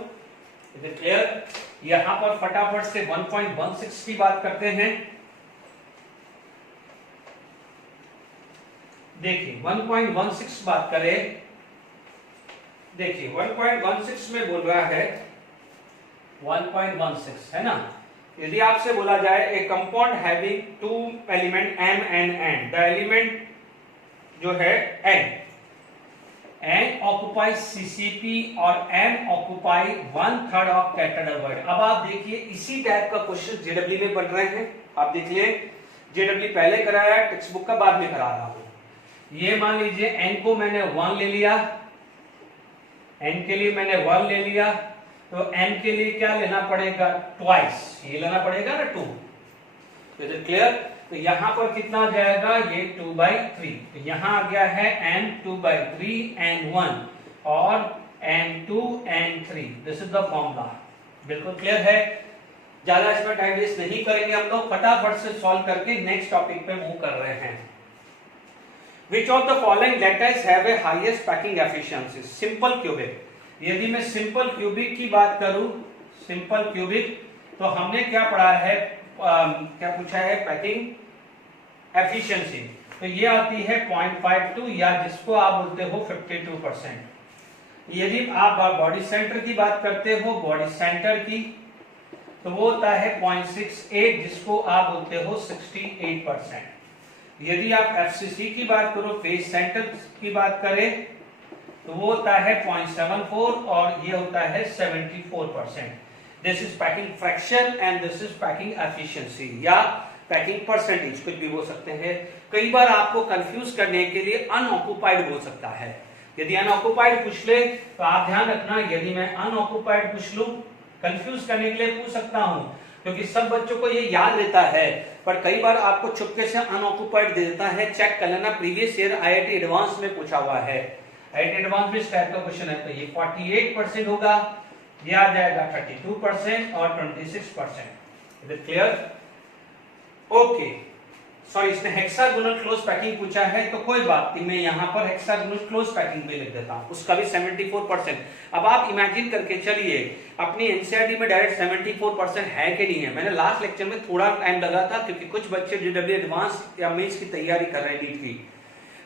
क्लियर, यहां पर फटाफट से 1.16 की बात करते हैं। देखिए 1.16 बात करें, देखिए 1.16 में बोल रहा है 1.16 है ना। यदि आपसे बोला जाए a compound having two element m and n, the element जो है n ऑक्युपाई CCP और m occupy 1/3 of octahedral void. अब आप देखिए इसी टाइप का क्वेश्चन जेडब्ल्यू में बन रहे हैं। आप देखिए जेडब्ल्यू पहले कराया, टेक्स्ट बुक का बाद में करा रहा हूं। ये मान लीजिए n को मैंने 1 ले लिया, n के लिए मैंने 1 ले लिया, तो n के लिए क्या लेना पड़ेगा, ट्वाइस, ये लेना पड़ेगा ना 2। Is it clear? तो यहां पर कितना आ जाएगा, ये 2/3, तो यहां आ गया है n 2/3 n1 और n2 n3। This is the formula. बिल्कुल क्लियर है, ज्यादा इसमें टाइम वेस्ट नहीं करेंगे हम लोग, फटाफट से सॉल्व करके नेक्स्ट टॉपिक पे मूव कर रहे हैं। Which of the following lattice have a highest packing efficiency? Simple cubic. यदि मैं सिंपल क्यूबिक की बात करूं, सिंपल क्यूबिक, तो हमने क्या पढ़ा है, क्या पूछा है, पैकिंग एफिशिएंसी। तो ये आती है 0.52 या जिसको आप बोलते हो 52%। यदि आप बॉडी सेंटर की बात करते हो, बॉडी सेंटर की, तो वो होता है 0.68 जिसको आप बोलते हो 68%। यदि आप एफसीसी की बात करो, फेस सेंटर की बात करें, तो वो होता है 0.74 और ये होता है 74%। This is packing fraction and this is packing efficiency या पैकिंग परसेंटेज, कुछ भी बोल सकते हैं। कई बार आपको कंफ्यूज करने के लिए अनऑक्युपाइड बोल सकता है। यदि अनऑक्युपाइड पूछ ले तो आप ध्यान रखना, यदि मैं अनऑक्युपाइड पूछ लूं, कंफ्यूज करने के लिए पूछ सकता हूं, क्योंकि सब बच्चों को ये याद रहता है, पर कई बार आपको चुपके से अनऑक्युपाइड दे देता है। चेक कर लेना, प्रीवियस ईयर आईआईटी एडवांस में पूछा हुआ है, आईआईटी एडवांस में इस टाइप का क्वेश्चन है। तो ये 48% होगा, ये आ जाएगा 32% और 26%। Is it clear? Okay, sorry, इसने हेक्सागोनल क्लोज पैकिंग पूछा है, तो कोई बात नहीं, मैं यहां पर हेक्सागोनल क्लोज पैकिंग भी लिख देता हूं, उसका भी 74%। अब आप इमेजिन करके चलिए, अपनी एनसीईआरटी में डायरेक्ट 74% है कि नहीं है। मैंने लास्ट लेक्चर में थोड़ा टाइम लगा था, क्योंकि कुछ बच्चे जेडब्ल्यू एडवांस या मेंस की तैयारी कर रहे हैं नीट की,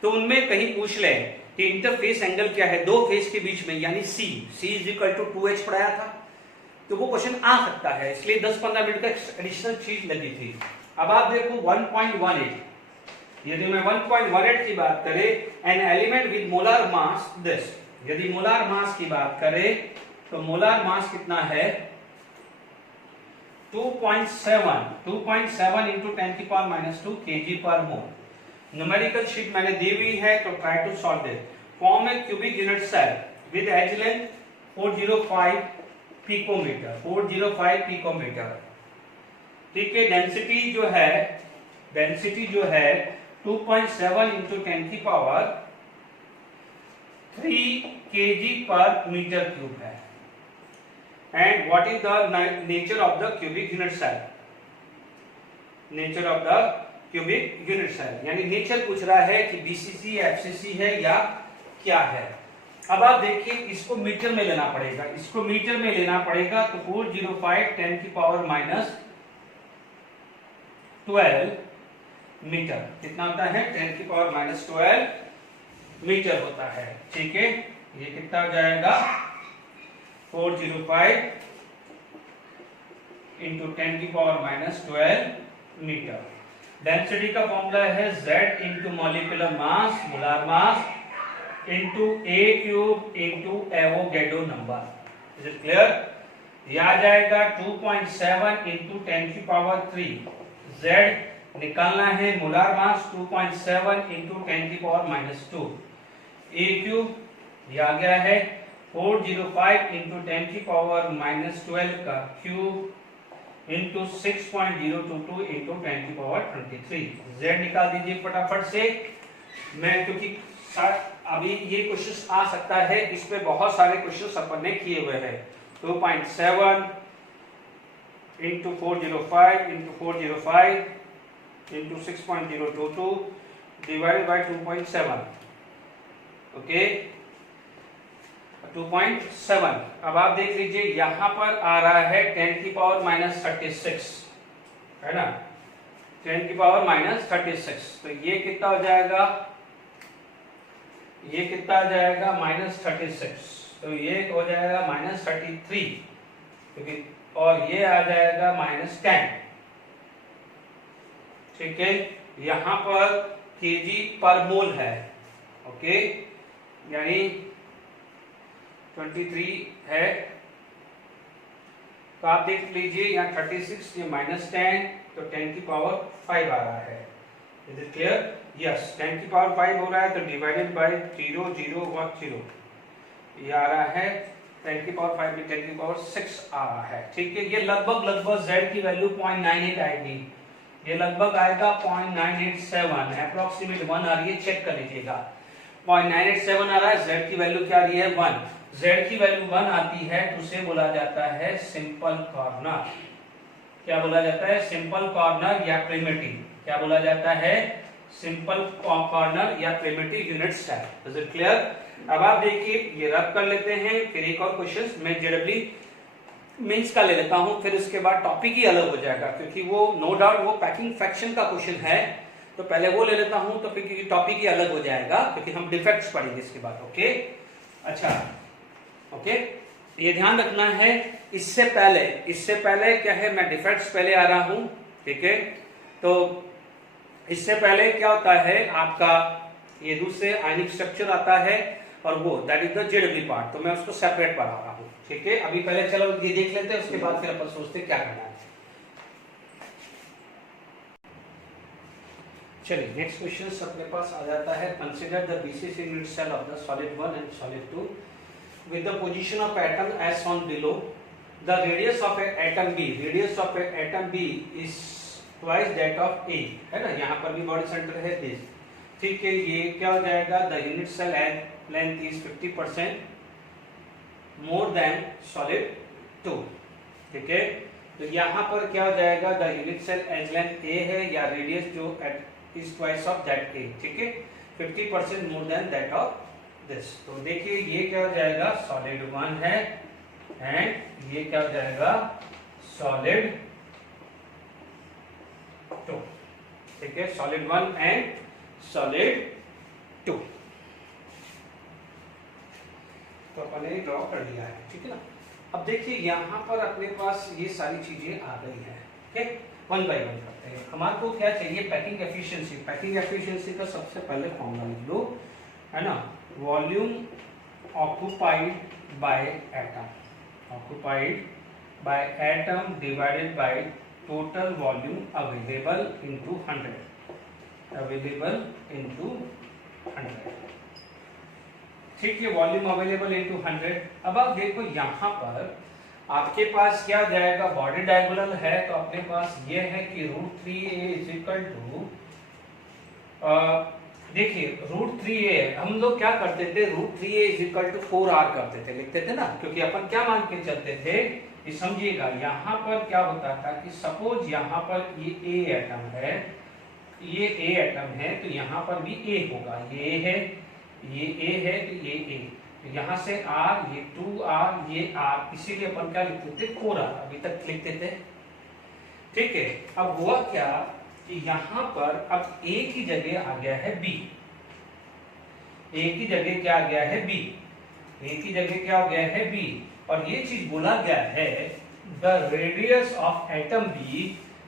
तो उनमें कहीं पूछ ले कि इंटरफेस एंगल क्या है दो फेस के बीच में, यानी C is equal to 2h पढ़ाया था, तो वो क्वेश्चन आ सकता है, इसलिए 10-15 मिनट का एडिशनल चीज लगी थी। अब आप देखो 1.18, यदि मैं 1.18 की बात करें, an element with molar mass this, यदि मोलर मास की बात करें तो मोलर मास कितना है, 2.7 इंटू 10⁻² kg/mol। न्यूमेरिकल शीट मैंने दी हुई है, तो try to solve it. Form a cubic unit cell with edge length 405 picometre, 405 picometre, ठीक है। डेंसिटी जो है 2.7 इंटू 10⁻³ kg/m³ है। And what is the nature of the cubic unit cell, nature of the cubic unit cell, यानी nature पूछ रहा है कि बीसीसी एफसीसी है या क्या है। अब आप देखिए, इसको मीटर में लेना पड़ेगा, इसको मीटर में लेना पड़ेगा, तो 405 10⁻12 मीटर, कितना होता है, 10⁻12 मीटर होता है, ठीक है। ये कितना हो जाएगा, 405 इंटू 10⁻12 मीटर। डेंसिटी का फॉर्मूला है Z into molecular mass, molar mass into A³ into Avogadro number. Is it clear? ये आ जाएगा 2.7 इंटू 10⁻³ Z निकालना है, मोलर मास 2.7 इंटू 10⁻², A³ ये आ गया है 405 इंटू 10⁻12 का क्यूब इंटू 6.022 इंटू 10⁻23। Z निकाल दीजिए फटाफट से, मैं क्योंकि अभी ये क्वेश्चन आ सकता है, इस पे बहुत सारे क्वेश्चन अपन ने किए हुए हैं। 2.7 into 405 into 405 into 6.022 divided by 2.7, okay 2.7। अब आप देख लीजिए यहां पर आ रहा है 10 की पावर -36, है ना, 10 की पावर -36, तो ये कितना हो जाएगा, ये कितना आ जाएगा -36, तो ये हो जाएगा -33, क्योंकि और ये आ जाएगा -10, ठीक है। यहां पर केजी पर मोल है, ओके, यानी 23 है, तो आप देख लीजिए यहाँ 36, ये -10, तो 10 की पावर 5 आ रहा है। Is it clear? यस, 10 की पावर 5 हो रहा है, तो डिवाइडेड बाय 0 0 1 0, ये आ रहा है 10 की पावर 5 में 10 की पावर 6 आ रहा है, ठीक है। ये लगभग z की वैल्यू 0.98 आएगी, ये लगभग आएगा 0.987, अप्रोक्सीमेट 1 आ रही है, चेक कर लीजिएगा। 0.987 आ रहा है, z की वैल्यू क्या आ रही है 1, z की वैल्यू 1 आती है तो उसे बोला जाता है सिंपल कॉर्नर। क्या बोला जाता है? सिंपल कॉर्नर या प्रिमिटिव। क्या बोला जाता है? सिंपल कॉर्नर या primitive unit cell. Is it clear? अब आप देखिए, ये रब कर लेते हैं, फिर एक और क्वेश्चन मैं जेडब्ल्यू मींस का ले लेता हूं, फिर उसके बाद टॉपिक ही अलग हो जाएगा, क्योंकि वो नो डाउट वो पैकिंग फ्रैक्शन का क्वेश्चन है, तो पहले वो ले लेता हूं, तो फिर टॉपिक ही अलग हो जाएगा, क्योंकि हम डिफेक्ट्स पढ़ेंगे इसके बाद। ओके, अच्छा, ओके, ये ध्यान रखना है। इससे पहले क्या है, मैं डिफेक्ट्स पहले आ रहा हूं, ठीक है। तो इससे पहले क्या होता है, आपका ये दूसरे आयनिक स्ट्रक्चर आता है, और वो that is the JW part, तो मैं उसको सेपरेट पढ़ा रहा हूं, ठीक है। अभी पहले चलो ये देख लेते हैं, उसके बाद फिर अपन सोचते हैं क्या करना है। चलिए नेक्स्ट क्वेश्चन अपने पास आ जाता है। Consider the BCC unit cell of the solid 1 and solid 2 with the position of atom as shown below. The radius of an atom B, radius of an atom B is twice that of A, है ना। यहाँ पर भी body centre है this, ठीक है। ये क्या हो जाएगा, the unit cell length is 50% more than solid 2, ठीक है। तो यहाँ पर क्या हो जाएगा, the unit cell edge length A है, या रेडियस जो is twice of that A, ठीक है, 50% more than that of this. तो देखिए ये क्या हो जाएगा, सॉलिड 1 है, एंड ये क्या हो जाएगा, सॉलिड 2, ठीक है। सॉलिड 1 एंड सॉलिड 2, तो अपन ने ड्रॉ कर लिया है, ठीक है ना। अब देखिए यहाँ पर अपने पास ये सारी चीजें आ गई है, ठीक है। 1 बाय 1 करते हैं। हमारे को क्या चाहिए, पैकिंग एफिशिएंसी। पैकिंग एफिशिएंसी का सबसे पहले फॉर्मूला लिख लो, है ना। Volume occupied by atom, occupied by atom divided by total volume available into 100, available into 100, ठीक है। Volume available into 100। अब आप देखो यहाँ पर आपके पास क्या जाएगा, बॉडी डायगोनल है, तो अपने पास ये है कि √3a इज इक्वल टू, देखिए √3a, हम लोग क्या करते थे, √3a is equal to 4r करते थे, लिखते थे ना, क्योंकि अपन क्या मान के चलते थे, ये समझिएगा। यहाँ पर क्या होता था कि सपोज यहाँ पर ये A एटम है, ये A एटम है, तो यहाँ पर भी A होगा, ये A है, ये A है, तो ये A, तो यहाँ से R, ये 2R, ये R, इसीलिए अपन क्या लिखते थे, 4R अभी तक लिखते थे, ठीक है। अब हुआ क्या कि यहाँ पर अब A की जगह आ गया है B, A की जगह क्या आ गया है B, A की जगह क्या हो गया है B, और ये चीज बोला गया है the radius of atom B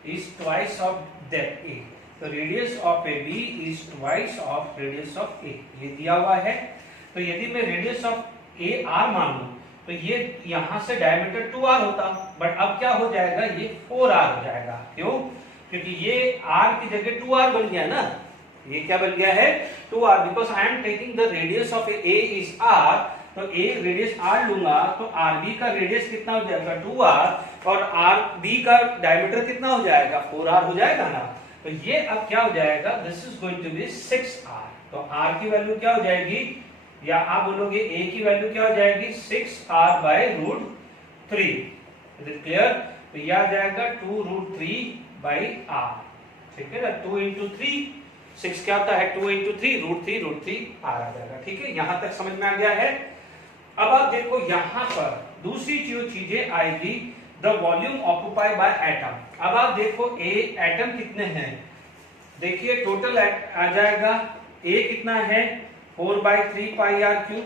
is twice of that A, तो radius of A B is twice of radius of A, ये दिया हुआ है। तो यदि मैं रेडियस ऑफ A R मान लूं, तो ये यहां से डायमीटर 2R होता, बट अब क्या हो जाएगा, ये 4R हो जाएगा। क्यों? क्योंकि ये R की जगह 2R बन गया ना, ये क्या बन गया है, 2R, because I am taking the radius of A is R, तो A रेडियस R लूंगा, तो RB का रेडियस कितना हो जाएगा, 2R, और RB का डायमीटर कितना हो जाएगा, 4R हो जाएगा ना। तो ये अब क्या हो जाएगा, this is going to be 6r। तो r की वैल्यू क्या हो जाएगी, या आप बोलोगे a की वैल्यू क्या हो जाएगी 6r by root 3। Is it clear? तो यह आ जाएगा 2 रूट 3 बाई r। ठीक है ना, 2 इंटू 3, 6 क्या होता है 2 इंटू 3 रूट 3 r आ जाएगा। ठीक है, यहां तक समझ में आ गया है। अब आप देखो यहां पर दूसरी जो चीजें आएगी, the volume occupied by atom. अब आप देखो एटम कितने हैं, देखिए टोटल आ जाएगा ए कितना है 4/3 पाई आर क्यूब,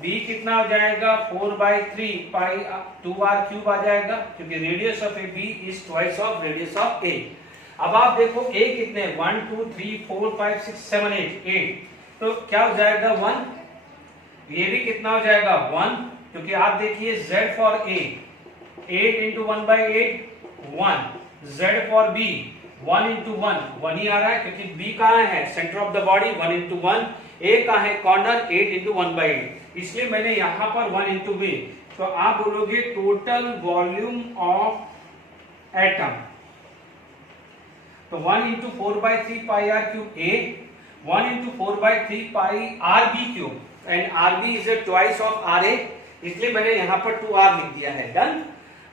बी कितना हो जाएगा 4/3 पाई 2r क्यूब आ जाएगा, क्योंकि radius of A B is twice of radius of A. अब आप देखो ए कितने 1 2 3 4 5 6 7 8, तो क्या हो जाएगा 1, ये भी कितना हो जाएगा 1, क्योंकि आप देखिए z for a 8 into 1/8 1, z for b 1 into 1 ही आ रहा है, क्योंकि b कहाँ है centre of the body 1 into 1, a कहाँ है कॉर्नर 8 इंटू 1/8, इसलिए मैंने यहां पर 1 इंटू b। तो आप बोलोगे टोटल वॉल्यूम ऑफ एटम, तो 1 into 4/3 pi r cube a, 1 into 4/3 pi r B cube, and r B is a twice of r A, इसलिए मैंने यहां पर 2r लिख दिया है। डन।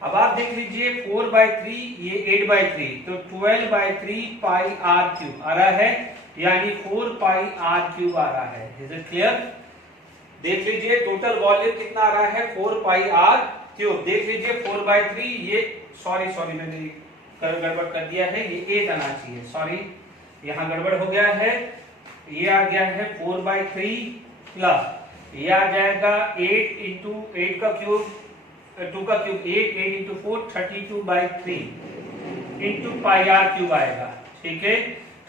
अब आप देख लीजिए 4/3 ये 8/3, तो 12/3 पाई आर क्यूब आ रहा है, यानी 4 पाई आर क्यूब आ रहा है। Is it clear? देख लीजिए टोटल वॉल्यूम कितना आ रहा है 4 पाई आर क्यूब। देख लीजिए 4/3, ये सॉरी मैंने गड़बड़ कर दिया है, ये 8 आना चाहिए, सॉरी यहां गड़बड़ हो गया है, ये आ गया है 4/3 प्लस ये आ जाएगा 8 इंटू 8 का क्यूब 2 का cube 8 into 4 32/3 into pi r cube आएगा। ठीक है,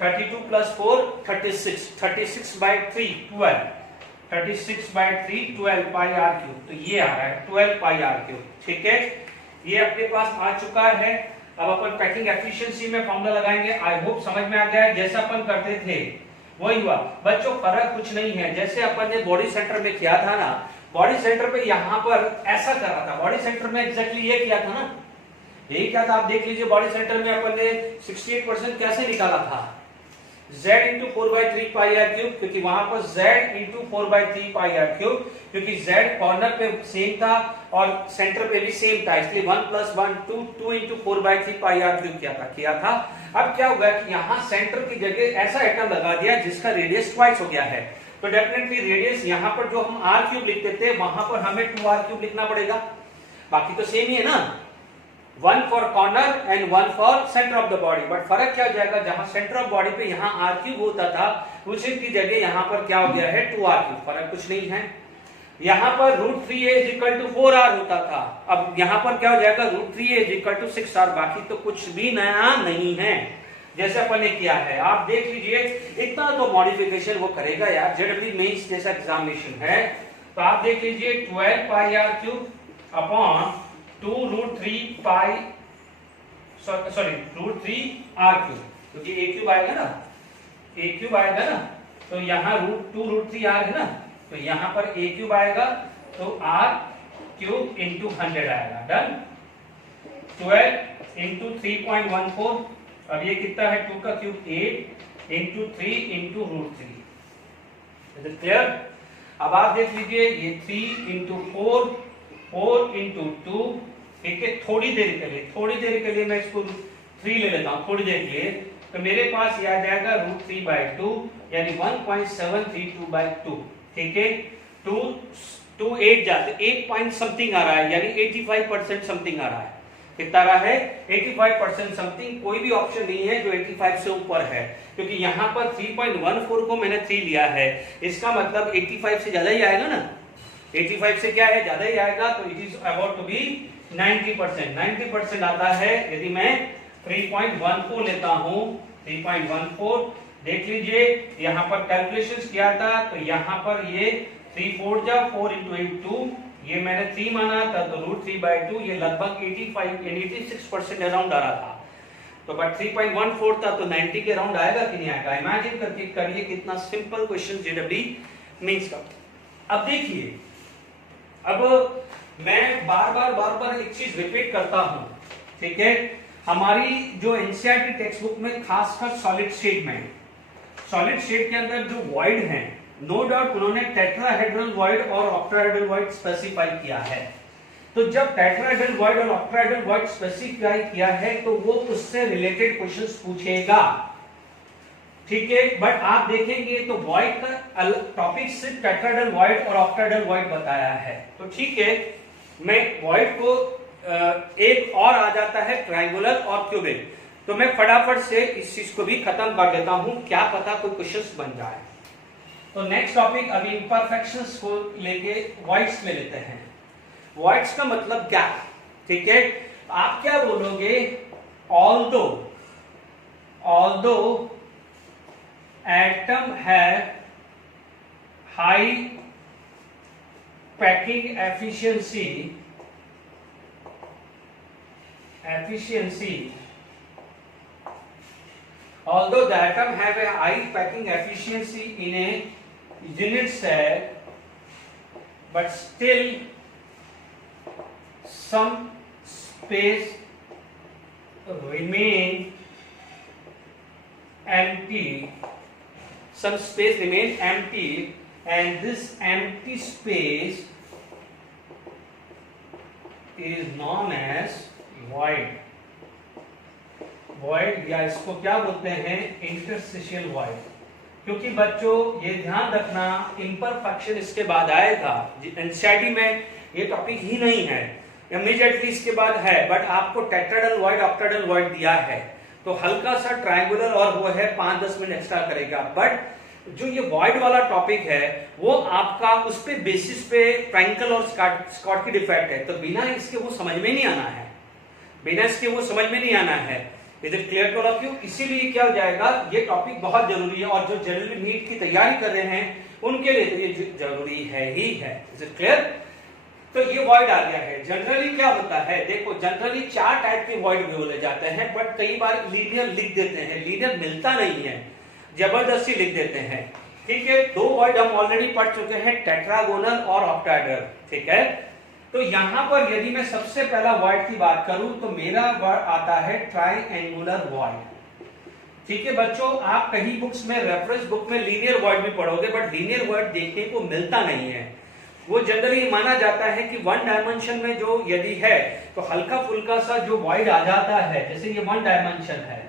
32 प्लस 4 36, 36/3 12, 36/3 12 पाई आर क्यूब, तो ये आ रहा है 12 पाई आर क्यूब। ठीक है, ये अपने पास आ चुका है। अब अपन पैकिंग एफिशिएंसी में फॉर्मूला लगाएंगे। आई होप समझ में आ गया है, जैसा अपन करते थे वही हुआ बच्चों, फर्क कुछ नहीं है। जैसे अपन ने बॉडी सेंटर में किया था ना, बॉडी सेंटर पे यहां पर ऐसा करा था, बॉडी सेंटर में एग्जैक्टली ये किया था ना, यही क्या था। आप देख लीजिए बॉडी सेंटर में अपन ने 68% कैसे निकाला था, z into 4/3 pi r cube, क्योंकि वहां पर z into 4/3 pi r cube, क्योंकि z कॉर्नर पे सेम था और सेंटर पे भी सेम था, इसलिए 1 + 1 2 इंटू 4/3 पाई आर क्यूब किया था। अब क्या होगा कि यहाँ सेंटर की जगह ऐसा एटम लगा दिया जिसका रेडियस ट्वाइस हो गया है, तो डेफिनेटली रेडियस यहाँ पर जो हम r क्यूब लिखते थे वहां पर हमें 2r क्यूब लिखना पड़ेगा। बाकी तो सेम ही है ना, 1 for corner and 1 for centre of the body, but फर्क क्या हो जाएगा, जहां सेंटर ऑफ बॉडी पे यहाँ r क्यूब होता था उसी की जगह यहाँ पर क्या हो गया है 2r क्यूब। फर्क कुछ नहीं है। यहाँ पर √3a = 4r होता था, अब यहाँ पर क्या हो जाएगा √3a = 6r। बाकी तो कुछ भी नया नहीं है, जैसे अपन ने किया है। आप देख लीजिए इतना तो मॉडिफिकेशन वो करेगा यार, जेडब्ल्यू मेंस जैसा एग्जामिनेशन है। तो आप देख लीजिए 12 pi r cube upon 2√3 pi √3 r cube, क्योंकि a क्यूब आएगा ना, a क्यूब आएगा ना, तो यहाँ √2√3 आर है ना, तो यहाँ पर a क्यूब आएगा, तो r क्यूब इंटू 100 आएगा। डन। 12 इंटू 3.14, अब ये कितना है 2 का cube 8 into 3 into √3। Is it clear? अब आप देख लीजिए ये 3 इंटू 4 इंटू 2, ठीक है। थोड़ी देर के लिए मैं इसको 3 ले लेता हूँ, थोड़ी देर के लिए, तो मेरे पास ये आ जाएगा √3/2 यानी 1.732/2। ठीक है, 2 8 जाते 8 पॉइंट समथिंग आ रहा है, यानी 85% समथिंग आ रहा है। कितना रहा है 85% समथिंग। कोई भी ऑप्शन नहीं है जो 85 से ऊपर है, क्योंकि यहाँ पर 3.14 को मैंने 3 लिया है, इसका मतलब 85 से ज्यादा ही आएगा ना, 85 से क्या है ज्यादा ही आएगा, तो it is about to be 90% आता है। यदि मैं 3.14 लेता हूं, 3.14 देख लीजिए, यहाँ पर कैलकुलेशंस किया था, तो यहाँ पर ये 3 4 जा 4 इंटू 8 2, ये मैंने 3 माना था, तो √3/2 ये लगभग 86% अराउंड आ रहा था। तो बट 3.14 था, तो 90 के अराउंड आएगा कि नहीं आएगा। इमेजिन करके करिए कितना सिंपल क्वेश्चन जेडब्ल्यू मेंस का। अब देखिए, अब मैं बार बार एक चीज रिपीट करता हूं, ठीक है। हमारी जो एनसीईआरटी टेक्स्ट बुक में खासकर सॉलिड स्टेट में, सॉलिड स्टेट के अंदर जो वॉइड है, नो डाउट उन्होंने टेट्राहेड्रल वॉइड और ऑक्टाहेड्रल वॉइड स्पेसिफाई किया है। तो जब टेट्राहेड्रल वॉइड और ऑक्टाहेड्रल वॉइड स्पेसिफाई किया है तो वो उससे रिलेटेड क्वेश्चंस पूछेगा, ठीक है। बट आप देखेंगे तो वॉइड का टॉपिक सिर्फ टेट्राहेड्रल वॉइड और ऑक्टाहेड्रल वॉइड बताया है। तो ठीक है, मैं वॉइड को एक और आ जाता है ट्रायंगुलर और क्यूबिक, तो मैं फटाफट से इस चीज को भी खत्म कर देता हूं, क्या पता कोई क्वेश्चंस बन जाए। तो नेक्स्ट टॉपिक अभी इंपरफेक्शंस को लेके वॉइड्स में लेते हैं। वॉइड्स का मतलब क्या, ठीक है। आप क्या बोलोगे, although atom have high packing efficiency, although the atom have a high packing efficiency in a unit cell, but still some space remain empty, and this empty space is known as void या इसको क्या बोलते हैं, interstitial void. क्योंकि बच्चों ये ध्यान रखना, इंपरफेक्शन इसके बाद आएगा, एनसीईआरटी में ये टॉपिक ही नहीं है, इमीडिएटली इसके बाद है, बट आपको टेट्राहेड्रल वॉइड ऑक्टाहेड्रल वॉइड दिया है, तो हल्का सा ट्रायंगुलर और वो है 5-10 मिनट एक्स्ट्रा करेगा। बट जो ये वॉइड वाला टॉपिक है वो आपका उस पे बेसिस पे फ्रैंकल और स्कॉटकी डिफेक्ट है, तो बिना इसके वो समझ में नहीं आना है, is it clear to all of you. इसीलिए क्या हो जाएगा, ये टॉपिक बहुत जरूरी है, और जो जनरली नीट की तैयारी कर रहे हैं उनके लिए तो ये जरूरी है ही है। Is it clear. तो ये वॉइड आ गया है। जनरली क्या होता है, देखो जनरली 4 टाइप के वॉइड बोले जाते हैं, बट कई बार लीनियर लिख देते हैं, लीनियर मिलता नहीं है, जबरदस्ती लिख देते हैं, ठीक है। 2 वॉइड हम ऑलरेडी पढ़ चुके हैं, टेट्रागोनल और ऑक्टाहेड्रल, ठीक है। तो यहां पर यदि मैं सबसे पहला वॉइड की बात करूं तो मेरा वर्ड आता है ट्राइएंगुलर वॉइड, ठीक है बच्चों। आप कहीं बुक्स में, रेफरेंस बुक में लीनियर वॉइड भी पढ़ोगे, बट लीनियर वॉइड देखने को मिलता नहीं है। वो जनरली माना जाता है कि 1 डायमेंशन में जो यदि है तो हल्का फुल्का सा जो वॉइड आ जाता है, जैसे ये 1 डायमेंशन है,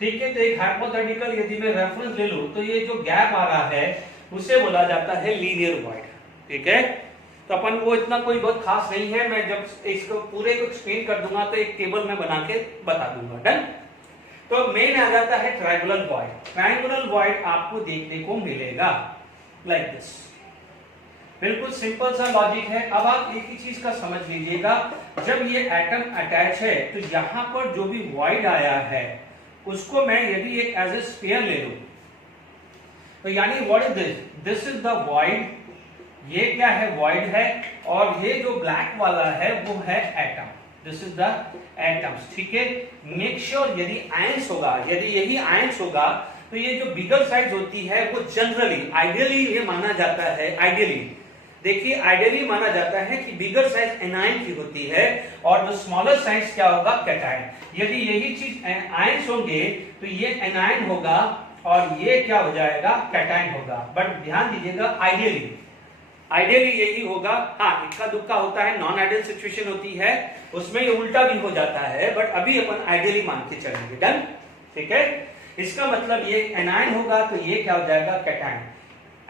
ठीक है। तो एक हाइपोथेटिकल यदि मैं रेफरेंस ले लूं तो ये जो गैप आ रहा है उसे बोला जाता है लीनियर वॉइड, ठीक है। तो अपन वो इतना कोई बहुत खास नहीं है, मैं जब इसको पूरे को एक्सप्लेन कर दूंगा तो एक टेबल में बना के बता दूंगा, डन। तो मेन आ जाता है ट्रायंगुलर वॉइड। ट्रायंगुलर वॉइड आपको देखने को मिलेगा लाइक दिस, बिल्कुल सिंपल सा लॉजिक है। अब आप एक ही चीज का समझ लीजिएगा, जब ये एटम अटैच है तो यहां पर जो भी वॉइड आया है उसको मैं यदि एक एज ए स्फीयर ले लूं, तो यानी what is this, this is the void, ये क्या है, वॉइड है, और ये जो ब्लैक वाला है वो है atom, this is the atoms, ठीक है। मेक श्योर यदि आयंस होगा, यदि यही आयंस होगा तो ये जो बिगर साइज होती है वो जनरली आइडियली ये माना जाता है, आइडियली माना जाता है कि बिगर साइज एनायन की होती है, और जो स्मॉलर साइज क्या होगा, कैटायन। यदि यही चीज आयंस होंगे तो ये एनायन होगा और ये क्या हो जाएगा, कैटायन होगा। बट ध्यान दीजिएगा आइडियली यही होगा। हाँ, इक्का दुक्का होता है, नॉन आइडियल सिचुएशन होती है, उसमें ये उल्टा भी हो जाता है, बट अभी अपन आइडियली मान के चलेंगे, डन, ठीक है। इसका मतलब ये एनायन होगा तो ये क्या हो जाएगा, cation,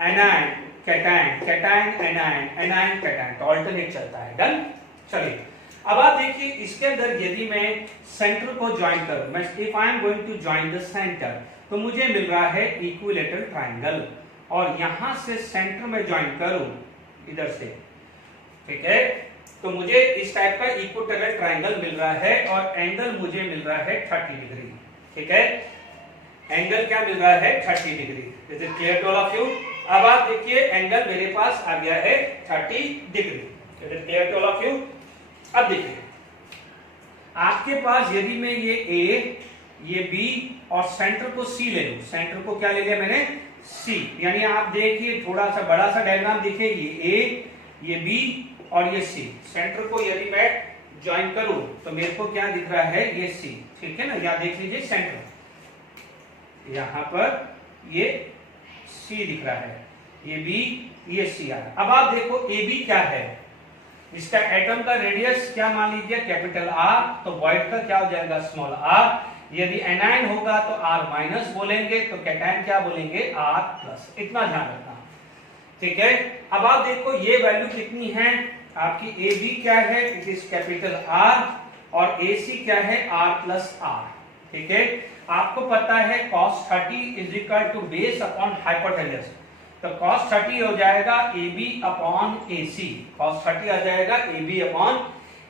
anion cation, cation anion, anion cation, तो ऑल्टरनेट चलता है, डन। चलिए अब आप देखिए इसके अंदर यदि मैं सेंटर को ज्वाइन करूं, मैं if I am going to join the centre, तो मुझे मिल रहा है इक्विलेटरल ट्रायंगल, और यहां से सेंटर में ज्वाइन करूं इधर से, ठीक है, तो मुझे इस टाइप का इक्विलेटरल ट्रायंगल मिल रहा है, और एंगल मुझे मिल रहा है 30 डिग्री, ठीक है। एंगल क्या मिल रहा है, 30 degree. Is it clear to all of you. अब आप देखिए एंगल मेरे पास आ गया है 30 degree. Is it clear to all of you. अब देखिए आपके पास यदि मैं ये ए, ये बी और सेंटर को सी ले लूं, सेंटर को क्या ले लिया मैंने, सी, यानी आप देखिए थोड़ा सा बड़ा सा डायग्राम देखिए, ये ए, ये बी और ये सी। सेंटर को यदि मैं ज्वाइन करूं तो मेरे को क्या दिख रहा है, ये सी, ठीक है ना। यहाँ देख लीजिए सेंटर, यहाँ पर ये सी दिख रहा है, ये बी, ये सी आ रहा है। अब आप देखो ए बी क्या है, इसका एटम का रेडियस क्या मान लीजिए, कैपिटल आर, तो वॉइड का क्या हो जाएगा, स्मॉल आर। यदि एनायन होगा तो आर माइनस बोलेंगे, तो कैटायन क्या बोलेंगे, आर प्लस। इतना ध्यान रखना, ठीक है। अब आप देखो ये वैल्यू कितनी है आपकी, ए बी क्या है, इट इज कैपिटल आर, और ए सी क्या है, आर प्लस आर, ठीक है। आपको पता है cos 30 is equal to base upon hypotenuse, तो cos 30 हो जाएगा A B upon A C, cos 30 आ जाएगा A B upon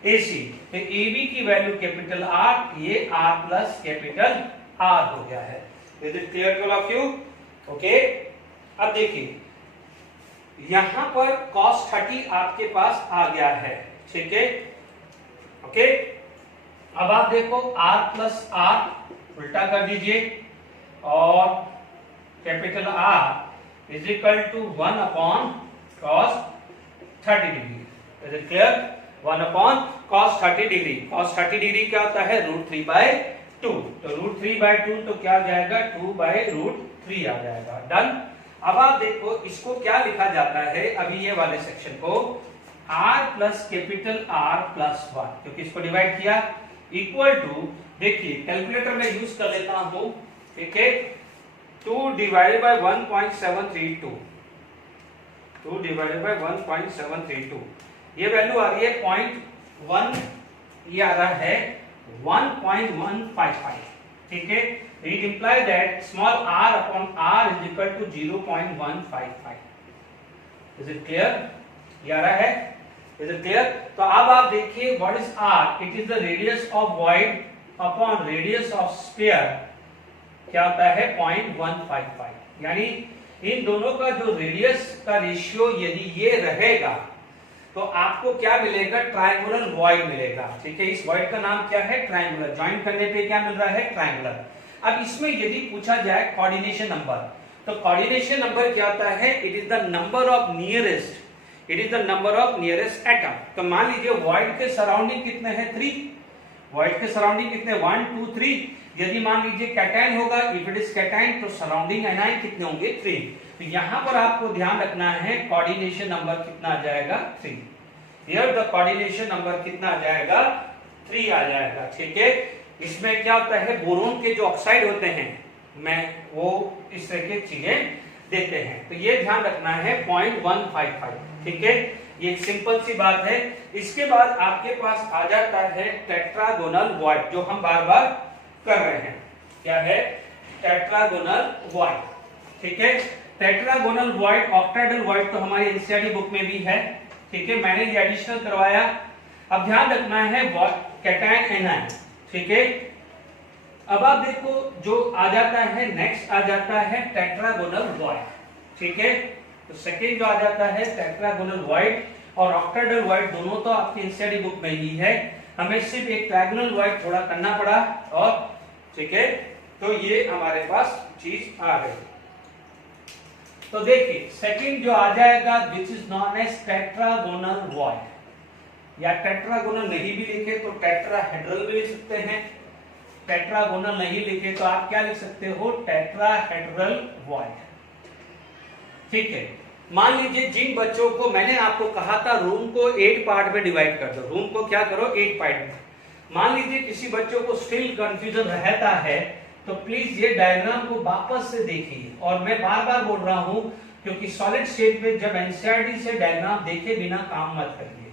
A C. तो ए बी की वैल्यू कैपिटल आर, ये आर प्लस कैपिटल आर हो गया है। Is it clear to all of you? Okay. अब देखिए यहां पर cos 30 आपके पास आ गया है, ठीक है, ओके। अब आप देखो r प्लस आर उल्टा कर दीजिए, और capital R is equal to 1 upon cos 30 degree. Is it clear? 1 upon cos 30 degree. cos 30 degree क्या होता है, √3/2, तो √3/2 तो क्या आ जाएगा, 2/√3 आ जाएगा। डन। अब आप देखो इसको क्या लिखा जाता है, अभी ये वाले सेक्शन को r plus capital R plus 1, क्योंकि इसको डिवाइड किया, इक्वल टू, देखिए कैलकुलेटर में यूज कर लेता हूं, ठीक है, 2 डिवाइडेड बाय 1.732, 2 डिवाइडेड बाय 1.732, ये वैल्यू आ रही है 0.1, ये आ रहा है 1.155, ठीक है। It imply that small r upon r is equal to 0.155। Is it clear? ये आ रहा है, इज इट क्लियर? तो अब आप देखिए what is r, it is the radius of void upon radius of sphere, क्या होता है 0.155, यानी इन दोनों का जो रेडियस का रेशियो यदि ये रहेगा तो आपको क्या मिलेगा, ट्रायंगुलर वॉइड मिलेगा, ठीक है। इस वॉइड का नाम क्या है, ट्रायंगुलर। ज्वाइन करने पे क्या मिल रहा है, ट्रायंगुलर। अब इसमें यदि पूछा जाए कोऑर्डिनेशन नंबर, तो कोऑर्डिनेशन नंबर क्या होता है, it is the number of nearest, it is the number of nearest atom. तो मान लीजिए वॉइड के सराउंडिंग कितने हैं, 3, वॉइड के सराउंडिंग कितने, 1 2 3। यदि मान लीजिए कैटायन होगा, इफ इट इज कैटायन, तो सराउंडिंग एनायन कितने होंगे, 3। तो यहां पर आपको ध्यान रखना है कोऑर्डिनेशन नंबर कितना आ जाएगा, 3। हियर द कोऑर्डिनेशन नंबर कितना आ जाएगा, 3 आ जाएगा, ठीक है। इसमें क्या होता है, बोरोन के जो ऑक्साइड होते हैं, मैं वो इस तरह की चीजें देते हैं, तो ये ध्यान रखना है 0.155, ठीक है। ये एक सिंपल सी बात है। इसके बाद आपके पास आ जाता है टेट्रागोनल वॉइड, जो हम बार बार कर रहे हैं। क्या है, टेट्रागोनल वॉइड, ठीक है। टेट्रागोनल वॉइड, ऑक्टाहेड्रल वॉइड तो हमारी एनसीईआरटी बुक में भी है, ठीक है, मैंने ये एडिशनल करवाया। अब ध्यान रखना है कैटायन एनायन, ठीक है। अब आप देखो जो आ जाता है, नेक्स्ट आ जाता है टेट्रागोनल वॉइड, ठीक है। तो सेकेंड जो आ जाता है टेट्रागोनल वॉइड और ऑक्टाहेड्रल वॉइड, दोनों तो आपकी एनसीईआरटी बुक में ही है, हमें सिर्फ एक ट्रायंगुलर वॉइड थोड़ा करना पड़ा, और ठीक है, तो ये हमारे पास चीज आ गई। तो देखिए सेकंड जो आ जाएगा, which is known as tetragonal void, या टेट्रागोनल नहीं भी लिखे तो टेट्राहेड्रल भी लिख सकते हैं, टेट्रागोनल नहीं लिखे तो आप क्या लिख सकते हो, टेट्राहेड्रल वॉइड, ठीक है। मान लीजिए जिन बच्चों को, मैंने आपको कहा था रूम को 8 पार्ट में डिवाइड कर दो, रूम को क्या करो 8 पार्ट में। मान लीजिए किसी बच्चों को स्टिल कंफ्यूजन रहता है, तो प्लीज ये डायग्राम को वापस से देखिए, और मैं बार बार बोल रहा हूं क्योंकि सॉलिड स्टेट में जब एनसीईआरटी से डायग्राम देखे बिना काम मत करिए।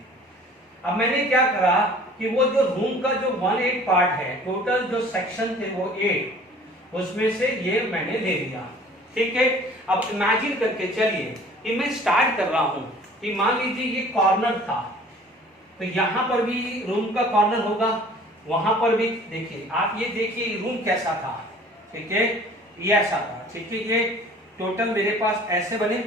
अब मैंने क्या करा कि वो जो रूम का जो 1/8 पार्ट है, टोटल जो सेक्शन थे वो 8, उसमें से ये मैंने ले लिया, ठीक है। अब इमेजिन करके चलिए कि मैं स्टार्ट कर रहा हूं कि मान लीजिए ये कॉर्नर था, तो यहां पर भी रूम का कॉर्नर होगा, वहां पर भी देखिए, आप ये देखिए रूम कैसा था, ठीक है, ये ऐसा था, ठीक है। ये टोटल मेरे पास ऐसे बने,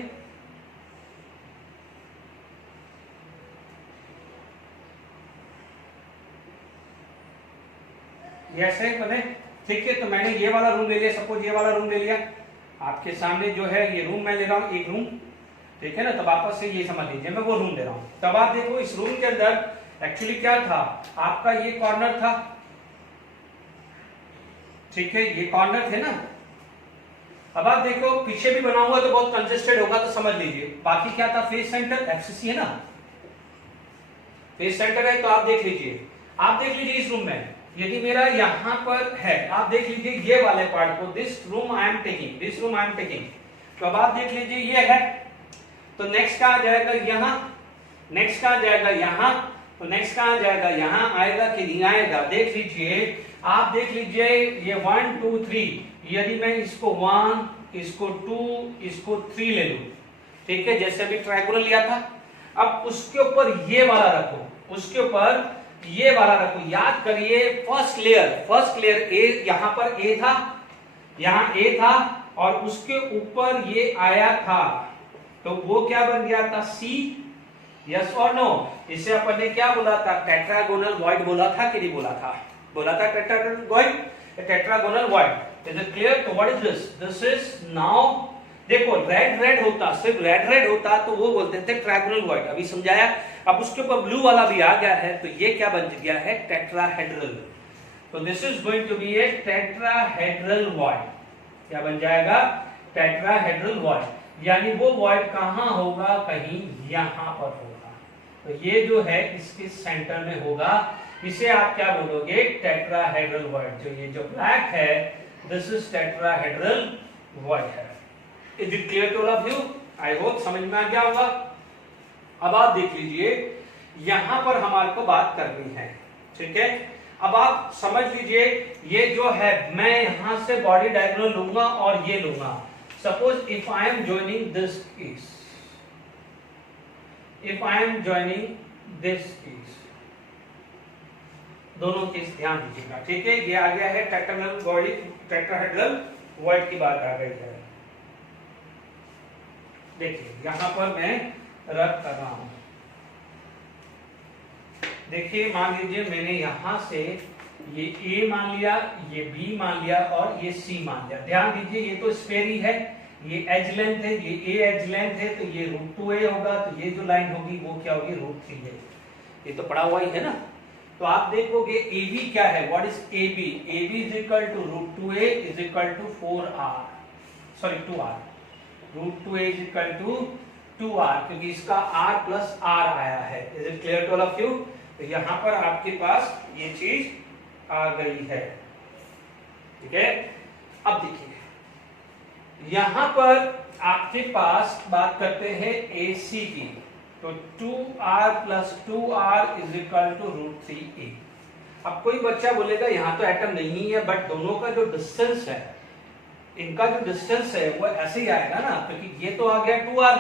ये ऐसे बने, ठीक है। तो मैंने ये वाला रूम ले लिया, सपोज ये वाला रूम ले लिया, आपके सामने जो है ये रूम मैं ले रहा हूं, एक रूम, ठीक है ना। तो वापस से ये समझ लीजिए मैं वो रूम ले रहा हूं। तब आप देखो इस रूम के अंदर एक्चुअली क्या था, आपका ये कॉर्नर था, ठीक है, ये कॉर्नर थे ना। अब आप देखो पीछे भी बना हुआ तो बहुत कंजेस्टेड होगा, तो समझ लीजिए। बाकी क्या था, फेस सेंटर एफसीसी है ना, फेस सेंटर है। तो आप देख लीजिए, आप देख लीजिए इस रूम में, यदि मेरा यहां पर है, आप देख लीजिए ये वाले पार्ट को, this room I am taking, this room I am taking. तो अब आप देख लीजिए ये है, तो नेक्स्ट कहां जाएगा, यहां। नेक्स्ट कहां जाएगा, यहां। तो नेक्स्ट कहां जाएगा, यहां आएगा कि नहीं आएगा, देख लीजिए। आप देख लीजिए ये 1 2 3, यदि मैं इसको 1, इसको 2, इसको 3 ले लूं, ठीक है, जैसे अभी ट्रायंगुलर लिया था। अब उसके ऊपर ये वाला रखो, उसके ऊपर ये वाला रखो। याद करिए फर्स्ट लेयर ए, यहां पर ए था, यहां ए था, और उसके ऊपर ये आया था, तो वो क्या बन गया था, सी। यस और नो? इसे अपन ने क्या बोला था, टेट्रागोनल वॉइड बोला था कि नहीं बोला था, बोला था tetragonal void, tetragonal void. Is it clear? तो what is this, this is now, देखो रेड होता, सिर्फ रेड होता तो वो बोलते थे ट्रायंगुलर वॉइड, अभी समझाया। अब उसके ऊपर ब्लू वाला भी आ गया है, तो ये क्या बन गया है, टेट्राहेड्रल। तो this is going to be a tetrahedral void. क्या बन जाएगा, टेट्राहेड्रल वॉइड। यानी वो वॉइड कहां होगा, कहीं यहां पर होगा। तो ये जो है इसके सेंटर में होगा, इसे आप क्या बोलोगे, टेट्राहेड्रल वॉइड। जो ये जो ब्लैक है, दिस इज टेट्राहेड्रल वॉइड है। Is it clear to all of you? I hope समझ में आ गया होगा। अब आप देख लीजिए, यहां पर हमारे को बात करनी है, ठीक है। अब आप समझ लीजिए, ये जो है मैं यहां से बॉडी डायगोनल लूंगा और ये लूंगा। Suppose if I am joining this case, if I am joining this case, दोनों केस ध्यान दीजिएगा, ठीक है। ये आ गया है टेट्राहेड्रल बॉडी, टेट्राहेड्रल वॉइड की बात आ गई है। देखिए यहां पर मैं रख कर रहा हूं, देखिए मान लीजिए मैंने यहां से ये A मान लिया, ये B मान लिया और ये C मान लिया। ध्यान दीजिए ये तो स्फेयर ही है, ये एज लेंथ है, ये A एज लेंथ है, तो ये √2a होगा। तो ये जो लाइन होगी वो क्या होगी, √3a। ये तो पढ़ा हुआ ही है ना। तो आप देखोगे AB क्या है, what is AB? AB is equal to √2a is equal to 4r, sorry 2r। √2a is equal to 2r, क्योंकि इसका r प्लस r आया है। Is it clear to all of you? तो यहां पर आपके पास ये चीज आ गई है, ठीक है। अब देखिए यहां पर आपके पास बात करते हैं AC की, तो 2r plus 2r is equal to √3a। अब कोई बच्चा बोलेगा यहां तो एटम नहीं है, बट दोनों का जो डिस्टेंस है, इनका जो डिस्टेंस है वो ऐसे ही आएगा ना, क्योंकि ये तो आ गया 2r,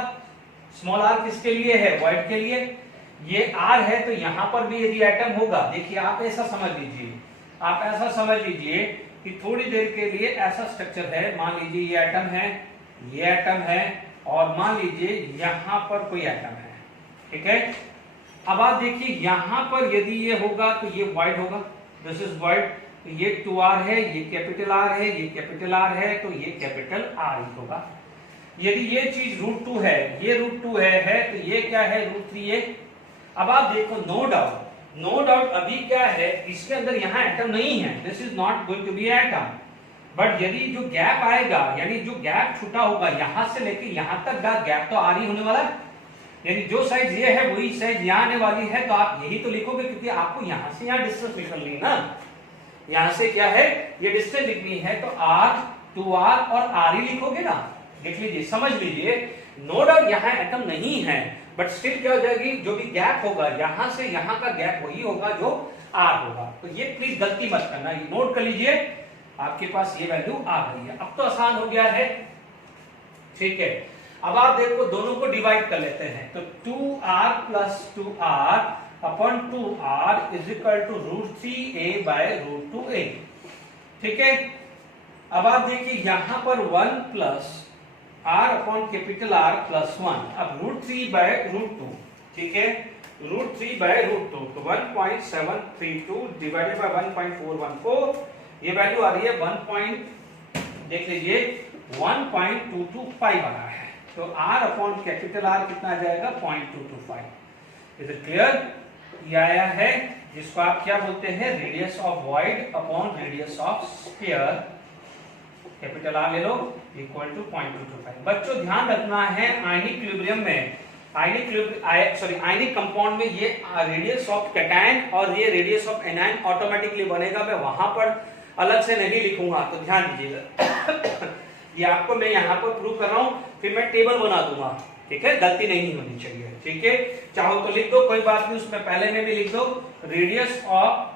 स्मॉल r किसके लिए है, वॉइड के लिए। ये r है, तो यहां पर भी यदि एटम होगा, देखिए आप ऐसा समझ लीजिए, आप ऐसा समझ लीजिए कि थोड़ी देर के लिए ऐसा स्ट्रक्चर है, मान लीजिए ये एटम है, ये एटम है, और मान लीजिए यहां पर कोई एटम है, ठीक है। अब आप देखिए यहां पर यदि ये होगा तो ये वॉइड होगा, दिस इज वॉइड। तो ये 2r है, ये कैपिटल R है, ये कैपिटल R है, तो ये कैपिटल R ही होगा। यदि ये चीज √2 है, ये √2 है, तो ये क्या है, √3a। अब आप देखो, नो डाउट अभी क्या है, इसके अंदर यहाँ एटम नहीं है, this is not going to be atom. But यदि जो गैप आएगा, यानी जो गैप छूटा होगा यहां से लेके यहां तक का गैप तो R ही होने वाला है, यानी जो साइज ये है वही साइज यहाँ आने वाली है। तो आप यही तो लिखोगे, क्योंकि आपको यहां से यहाँ डिस्टेंस निकलनी है ना, यहां से क्या है, ये डिस्टेंस लिखनी है, तो R 2r और R ही लिखोगे ना। देख लीजिए, समझ लीजिए, नो डाउट यहाँ एटम नहीं है, बट स्टिल क्या हो जाएगी, जो भी गैप होगा यहां से यहां का गैप वही होगा जो R होगा। तो ये प्लीज गलती मत करना, ये नोट कर लीजिए, आपके पास ये वैल्यू आ गई है। अब तो आसान हो गया है, ठीक है। अब आप देखो दोनों को डिवाइड कर लेते हैं, तो 2r plus 2r upon 2r is equal to √3a by √2a, ठीक है। अब आप देखिए यहां पर 1 plus r upon capital R plus 1, अब √3 बाय √2, ठीक है, √3 बाय √2, तो 1.732 डिवाइडेड बाय 1.414, ये वैल्यू आ रही है देख लीजिए 1.225 आ रहा है। तो R अपॉन कैपिटल R कितना आ जाएगा, 0.225। Is it clear? ये आया है जिसको आप क्या बोलते हैं, radius of void upon radius of sphere, capital R ले लो, इक्वल टू 0.225। बच्चों ध्यान रखना है आयनिक इक्विलिब्रियम में, आयनिक कंपाउंड में ये रेडियस ऑफ कैटायन और ये रेडियस ऑफ एनायन ऑटोमेटिकली बनेगा। मैं वहां पर अलग से नहीं लिखूंगा, तो ध्यान दीजिएगा। ये आपको मैं यहाँ पर प्रूव कर रहा हूं, फिर मैं टेबल बना दूंगा, ठीक है, गलती नहीं होनी चाहिए, ठीक है। चाहो तो लिख दो, कोई बात नहीं, उसमें पहले में भी लिख दो radius of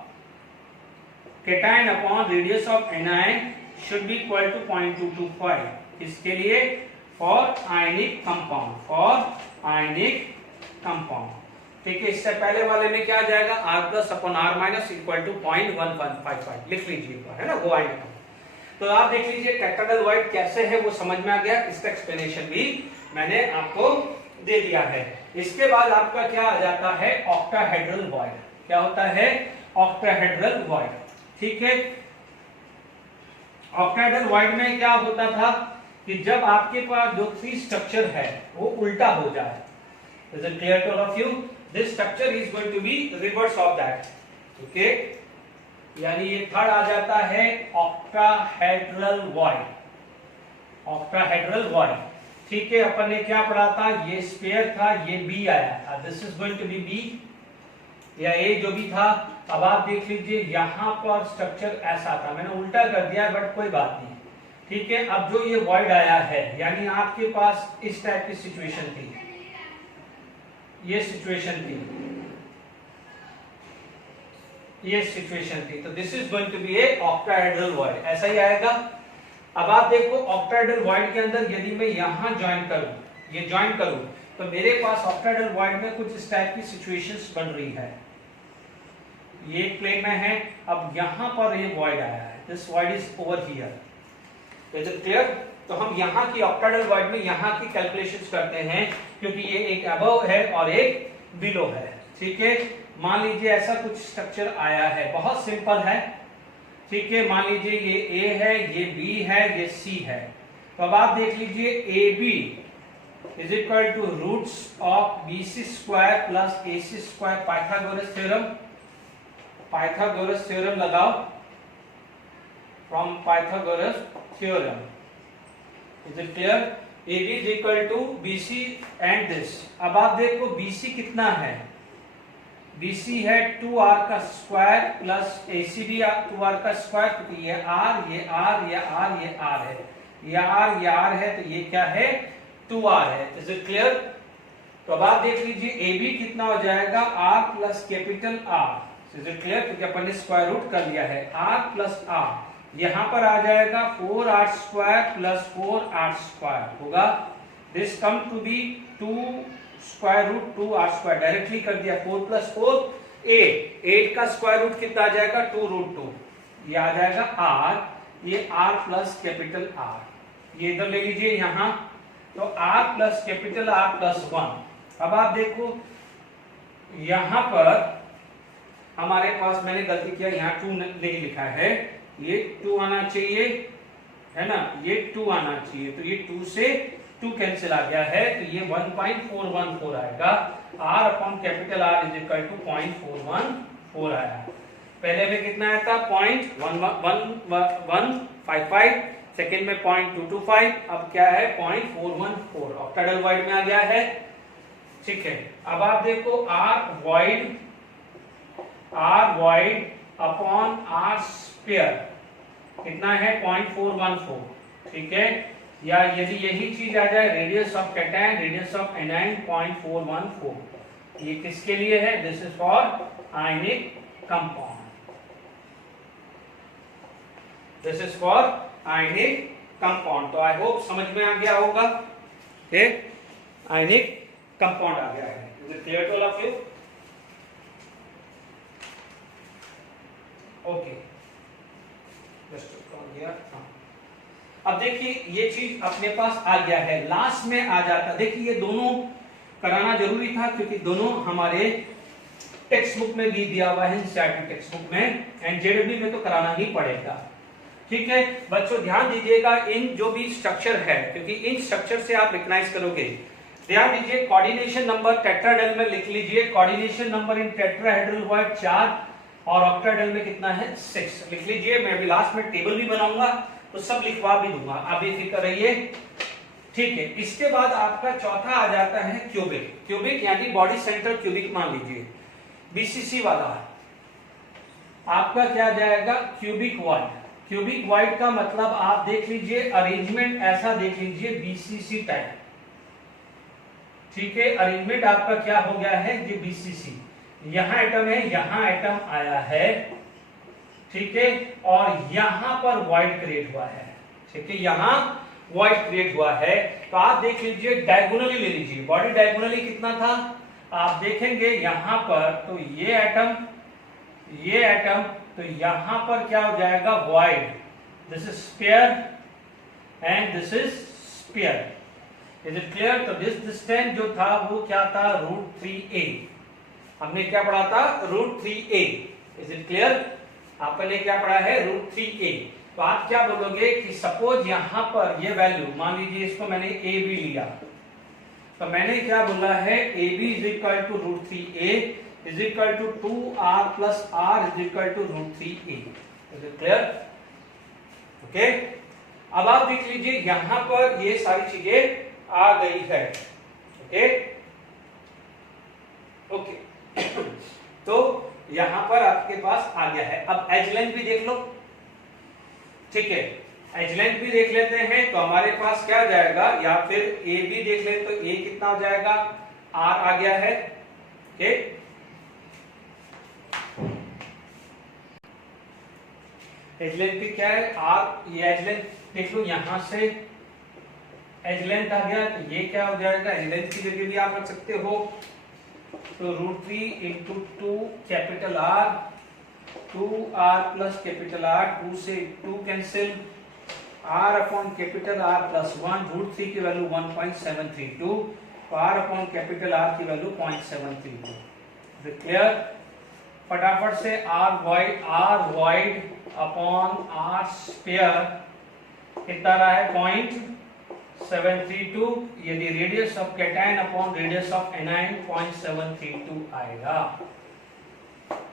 cation upon radius of anion should be equal to 0.225। इसके लिए for ionic compound, for ionic compound, ठीक है। इससे पहले वाले में क्या आ जाएगा, R plus upon R minus equal to 0.1155 लिख लीजिए, है ना, वो आएगा। तो आप देख लीजिए टेट्राहेड्रल वॉइड कैसे है वो समझ में आ गया, इसका एक्सप्लेनेशन भी मैंने आपको दे दिया है। इसके बाद आपका क्या आ जाता है, ऑक्टाहेड्रल वॉइड। क्या होता है, ऑक्टाहेड्रल वॉइड, ठीक है। ऑक्टाहेड्रल वॉइड में क्या होता था कि जब आपके पास जो 3 स्ट्रक्चर है वो उल्टा हो जाए, is it clear to all of you, this structure is going to be reverse of that, okay. यानी ये थर्ड आ जाता है ऑक्टाहेड्रल वॉइड, ऑक्टाहेड्रल वॉइड, ठीक है। अपन ने क्या पढ़ा था, ये स्फीयर था, ये बी आया था, this is going to be B, या ए जो भी था। अब आप देख लीजिए यहां पर स्ट्रक्चर ऐसा था, मैंने उल्टा कर दिया बट कोई बात नहीं, ठीक है। अब जो ये वॉइड आया है, यानी आपके पास इस टाइप की सिचुएशन थी, ये सिचुएशन थी, ये सिचुएशन थी, तो this is going to be a octahedral void, ऐसा ही आएगा। अब आप देखो ऑक्टाहेड्रल वॉइड के अंदर यदि मैं यहां ज्वाइन करूं, ये ज्वाइन करूं, तो मेरे पास ऑक्टाहेड्रल वॉइड में कुछ इस टाइप की सिचुएशंस बन रही है, ये एक प्लेन में है। अब यहां पर ये वॉइड आया है, this void is over here, is it clear. तो हम यहाँ की ऑक्टाहेड्रल वॉइड में यहाँ की कैलकुलेशंस करते हैं, क्योंकि ये एक अबव है और एक बिलो है, ठीक है। मान लीजिए ऐसा कुछ स्ट्रक्चर आया है, बहुत सिंपल है, ठीक है। मान लीजिए ये ए है, ये बी है, ये सी है। तो अब आप देख लीजिए A B is equal to roots of B C square plus A C square, Pythagoras theorem, Pythagoras theorem लगाओ, from Pythagoras theorem, is it clear. A B is equal to B C and this. अब आप देखो B C कितना है, BC है 2r का square plus AC भी 2r का स्क्वायर, क्योंकि ये r, ये r, ये r, ये r है, ये r, ये r है, तो ये क्या है, 2r है, इज इट क्लियर। तो अब आप देख लीजिए AB कितना हो जाएगा, r plus capital R, is it clear, क्योंकि अपन ने स्क्वायर रूट कर लिया है, r प्लस r, यहां पर आ जाएगा 4r square plus 4r square होगा, this come to be 2 square root 2r square, directly कर दिया, 4 प्लस 4 8 का स्क्वायर रूट कितना आ जाएगा, 2 रूट 2, ये आ जाएगा r, ये r प्लस कैपिटल R, ये इधर ले लीजिए यहां, तो r plus capital R plus 1। अब आप देखो यहां पर हमारे पास, मैंने गलती किया, यहाँ 2 नहीं लिखा है, ये 2 आना चाहिए, है ना, ये 2 आना चाहिए, तो ये 2 से 2 कैंसिल आ गया है, तो ये 1.414 आएगा, r upon capital R is equal to 0.414 आया। पहले में कितना आया था, 0.1155, सेकेंड में 0.225, अब क्या है 0.414, ऑक्टाहेड्रल वॉइड में आ गया है, ठीक है। अब आप देखो r void upon r square कितना है, 0.414, ठीक है। या यदि यही चीज आ जाए, radius of cation, radius of anion 0.414, ये किसके लिए है, this is for ionic compound, this is for ionic compound. तो आई होप समझ में आ गया होगा, आयनिक कंपाउंड आ गया है, is it clear to all of you, okay. अब देखिए ये चीज अपने पास आ गया है, लास्ट में आ जाता, देखिए ये दोनों कराना जरूरी था, क्योंकि दोनों हमारे टेक्स्ट बुक में भी दिया हुआ है, एनसीईआरटी टेक्स्ट बुक में, एंड जेडब्ल्यू में तो कराना ही पड़ेगा, ठीक है। बच्चों ध्यान दीजिएगा, इन जो भी स्ट्रक्चर है, क्योंकि इन स्ट्रक्चर से आप रिकॉग्नाइज करोगे ध्यान दीजिए कोऑर्डिनेशन नंबर टेट्राहेड्रल में लिख लीजिए, coordination number in tetrahedral void 4 और ऑक्टाहेड्रल में कितना है 6 लिख लीजिए। मैं अभी लास्ट में टेबल भी बनाऊंगा तो सब लिखवा भी दूंगा, आप बेफिक्र रहिए, ठीक है। इसके बाद आपका चौथा आ जाता है क्यूबिक, क्यूबिक यानी बॉडी सेंटर क्यूबिक मान लीजिए, बीसीसी वाला आपका क्या जाएगा क्यूबिक वाइड। क्यूबिक वाइड का मतलब आप देख लीजिए अरेंजमेंट ऐसा देख लीजिए बीसीसी टाइप, ठीक है। अरेंजमेंट आपका क्या हो गया है ये बीसीसी, यहां एटम है, यहां एटम आया है, ठीक है, और यहां पर वॉइड क्रिएट हुआ है, ठीक है, यहां वॉइड क्रिएट हुआ है। तो आप देख लीजिए डायगोनली ले लीजिए, बॉडी डायगोनली कितना था आप देखेंगे यहां पर, तो ये एटम, तो यहां पर क्या हो जाएगा void, this is sphere and this is sphere, is it clear. तो दिस डिस्टेंस जो था वो क्या था √3a, हमने क्या पढ़ा था √3a, इज इट क्लियर, आपने क्या पढ़ा है √3a। तो आप क्या बोलोगे कि सपोज यहां पर ये वैल्यू मान लीजिए, इसको मैंने a b लिया, तो मैंने क्या बोला है ab is equal to √3a is equal to 2r plus r is equal to √3a, is it clear, okay. अब आप देख लीजिए यहां पर ये सारी चीजें आ गई है, ओके ओके तो यहां पर आपके पास आ गया है। अब एज लेंथ भी देख लो, ठीक है, एज लेंथ भी देख लेते हैं, तो हमारे पास क्या जाएगा, या फिर ए भी देख ले तो ए कितना हो जाएगा आर आ गया है, ओके। एज लेंथ भी क्या है आर, ये एज लेंथ देख लो, यहां से एज लेंथ आ गया, तो ये क्या हो जाएगा, एज लेंथ की जगह भी आप रख सकते हो, तो √3 into 2 capital R, 2r plus capital are, 2 से 2 cancel, r upon capital R plus 1, √3 की वैल्यू 1.732, तो r अपॉन कैपिटल आर की वैल्यू 0.732, क्लियर। फटाफट से r wide upon r square कितना रहा है 0.732, यदि radius of cation upon radius of anion 0.732 आएगा।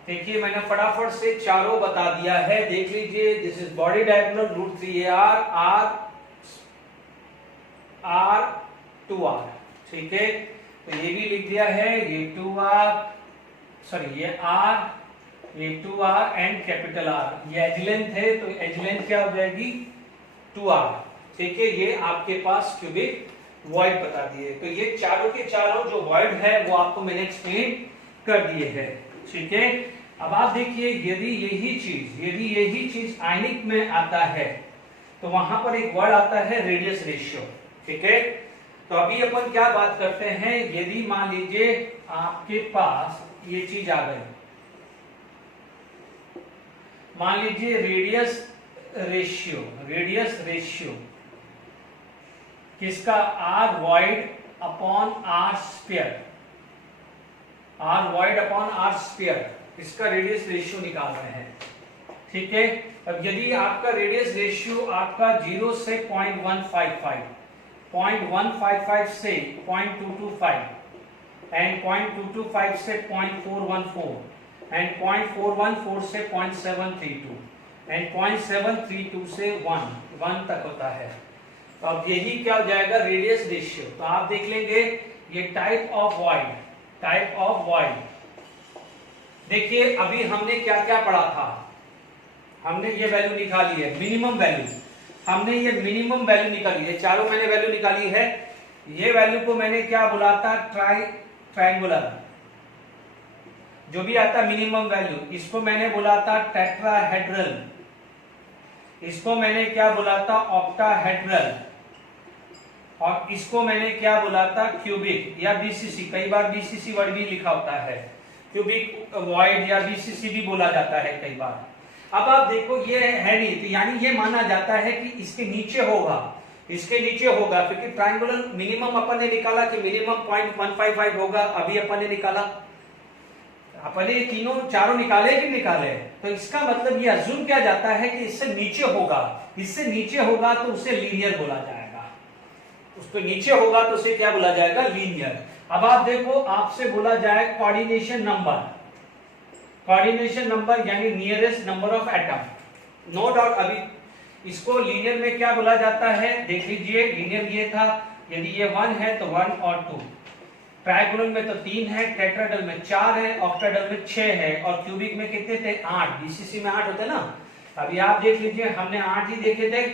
देखिए मैंने फटाफट से चारों बता दिया है, देख लीजिए, this is body diagonal √3ar r 2r, ठीक है, तो ये भी लिख दिया है, ये 2r सॉरी ये r, ये 2r एंड कैपिटल R, ये एज लेंथ है, तो एज लेंथ क्या हो जाएगी 2r, ठीक है। ये आपके पास क्यूबिक वॉइड बता दिए, तो ये चारों के चारों जो वॉइड है वो आपको मैंने एक्सप्लेन कर दिए है, ठीक है। अब आप देखिए यदि यही चीज आयनिक में आता है तो वहां पर एक वर्ड आता है रेडियस रेशियो, ठीक है। तो अभी अपन क्या बात करते हैं, यदि मान लीजिए आपके पास ये चीज आ गई, मान लीजिए रेडियस रेशियो किसका r void upon r square, r void upon r square, इसका रेडियस रेशियो निकाल रहे हैं, ठीक है। अब यदि आपका रेडियस रेशियो आपका 0 से 0.155, 0.155 से 0.225 एंड 0.225 से 0.414 एंड 0.414 से 0.732 एंड 0.732 से 1 तक होता है, तो अब यही क्या हो जाएगा रेडियस रेशियो। तो आप देख लेंगे ये टाइप ऑफ वॉइड, देखिए अभी हमने क्या क्या पढ़ा था, हमने ये वैल्यू निकाली है मिनिमम वैल्यू, हमने ये मिनिमम वैल्यू निकाली है, चारों मैंने वैल्यू निकाली है। ये वैल्यू को मैंने क्या बुला था ट्रायंगुलर, जो भी आता मिनिमम वैल्यू, इसको मैंने बुला था टेट्राहेड्रल, इसको मैंने क्या बुला था ऑक्टाहेड्रल, और इसको मैंने क्या बुला था क्यूबिक या बीसीसी, कई बार बीसीसी वर्ड भी लिखा होता है, क्यूबिक वॉइड या बीसीसी भी बोला जाता है कई बार। अब आप देखो ये है नहीं, तो यानी ये माना जाता है कि इसके नीचे होगा, क्योंकि ट्रायंगुलर मिनिमम अपन ने निकाला कि मिनिमम 0.155 होगा, अभी अपन ने निकाला, अपने तीनों चारों निकाले कि निकाले, तो इसका मतलब ये अज्यूम किया जाता है कि इससे नीचे होगा तो उसे लीनियर बोला जाएगा, उसके नीचे होगा तो उसे क्या बोला जाएगा, लीनियर। अब आप देखो, आपसे बोला जाए कोऑर्डिनेशन नंबर, कोऑर्डिनेशन नंबर यानी nearest number of atom, no doubt अभी इसको लीनियर में क्या बोला जाता है, देख लीजिए लीनियर ये था, यदि ये 1 है तो 1 और 2, ट्राइगोनल में तो 3 है, टेट्राहेड्रल में 4 है, ऑक्टाहेड्रल में 6 है, और क्यूबिक में कितने थे, 8, बीसीसी में 8 होते ना। अभी आप देख लीजिए, हमने 8 ही देखे थे,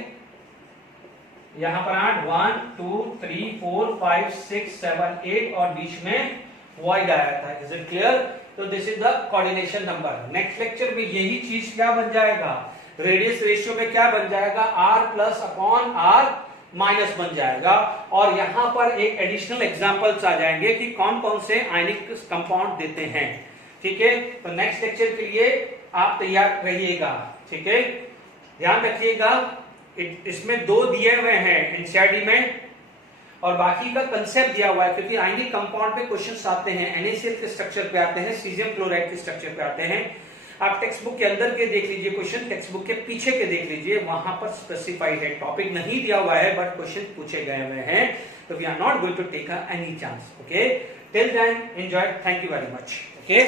यहां पर 8, 1 2 3 4 5 6 7 8 और बीच में वॉइड आया था। Is it clear? तो this is the coordination number. Next lecture में यही चीज क्या बन जाएगा, रेडियस रेशियो में क्या बन जाएगा, r plus upon r minus बन जाएगा। और यहां पर एक एडिशनल एग्जांपल्स आ जाएंगे कि कौन कौन से आयनिक कंपाउंड देते हैं। ठीक है, तो नेक्स्ट लेक्चर के लिए आप तैयार रहिएगा। ठीक है, ध्यान रखिएगा, इसमें 2 दिए हुए हैं एनसीईआरटी में और बाकी का कंसेप्ट दिया हुआ है, क्योंकि आयनिक कंपाउंड पे क्वेश्चंस आते हैं, NaCl के स्ट्रक्चर पे आते हैं, सीजियम क्लोराइड के स्ट्रक्चर पे आते हैं। आप टेक्स्ट बुक के अंदर के देख लीजिए क्वेश्चन, टेक्स्ट बुक के पीछे के देख लीजिए, वहां पर स्पेसिफाइड है, टॉपिक नहीं दिया हुआ है बट क्वेश्चन पूछे गए हुए हैं। तो we are not going to take any chance. Okay, till then enjoy, thank you very much. Okay.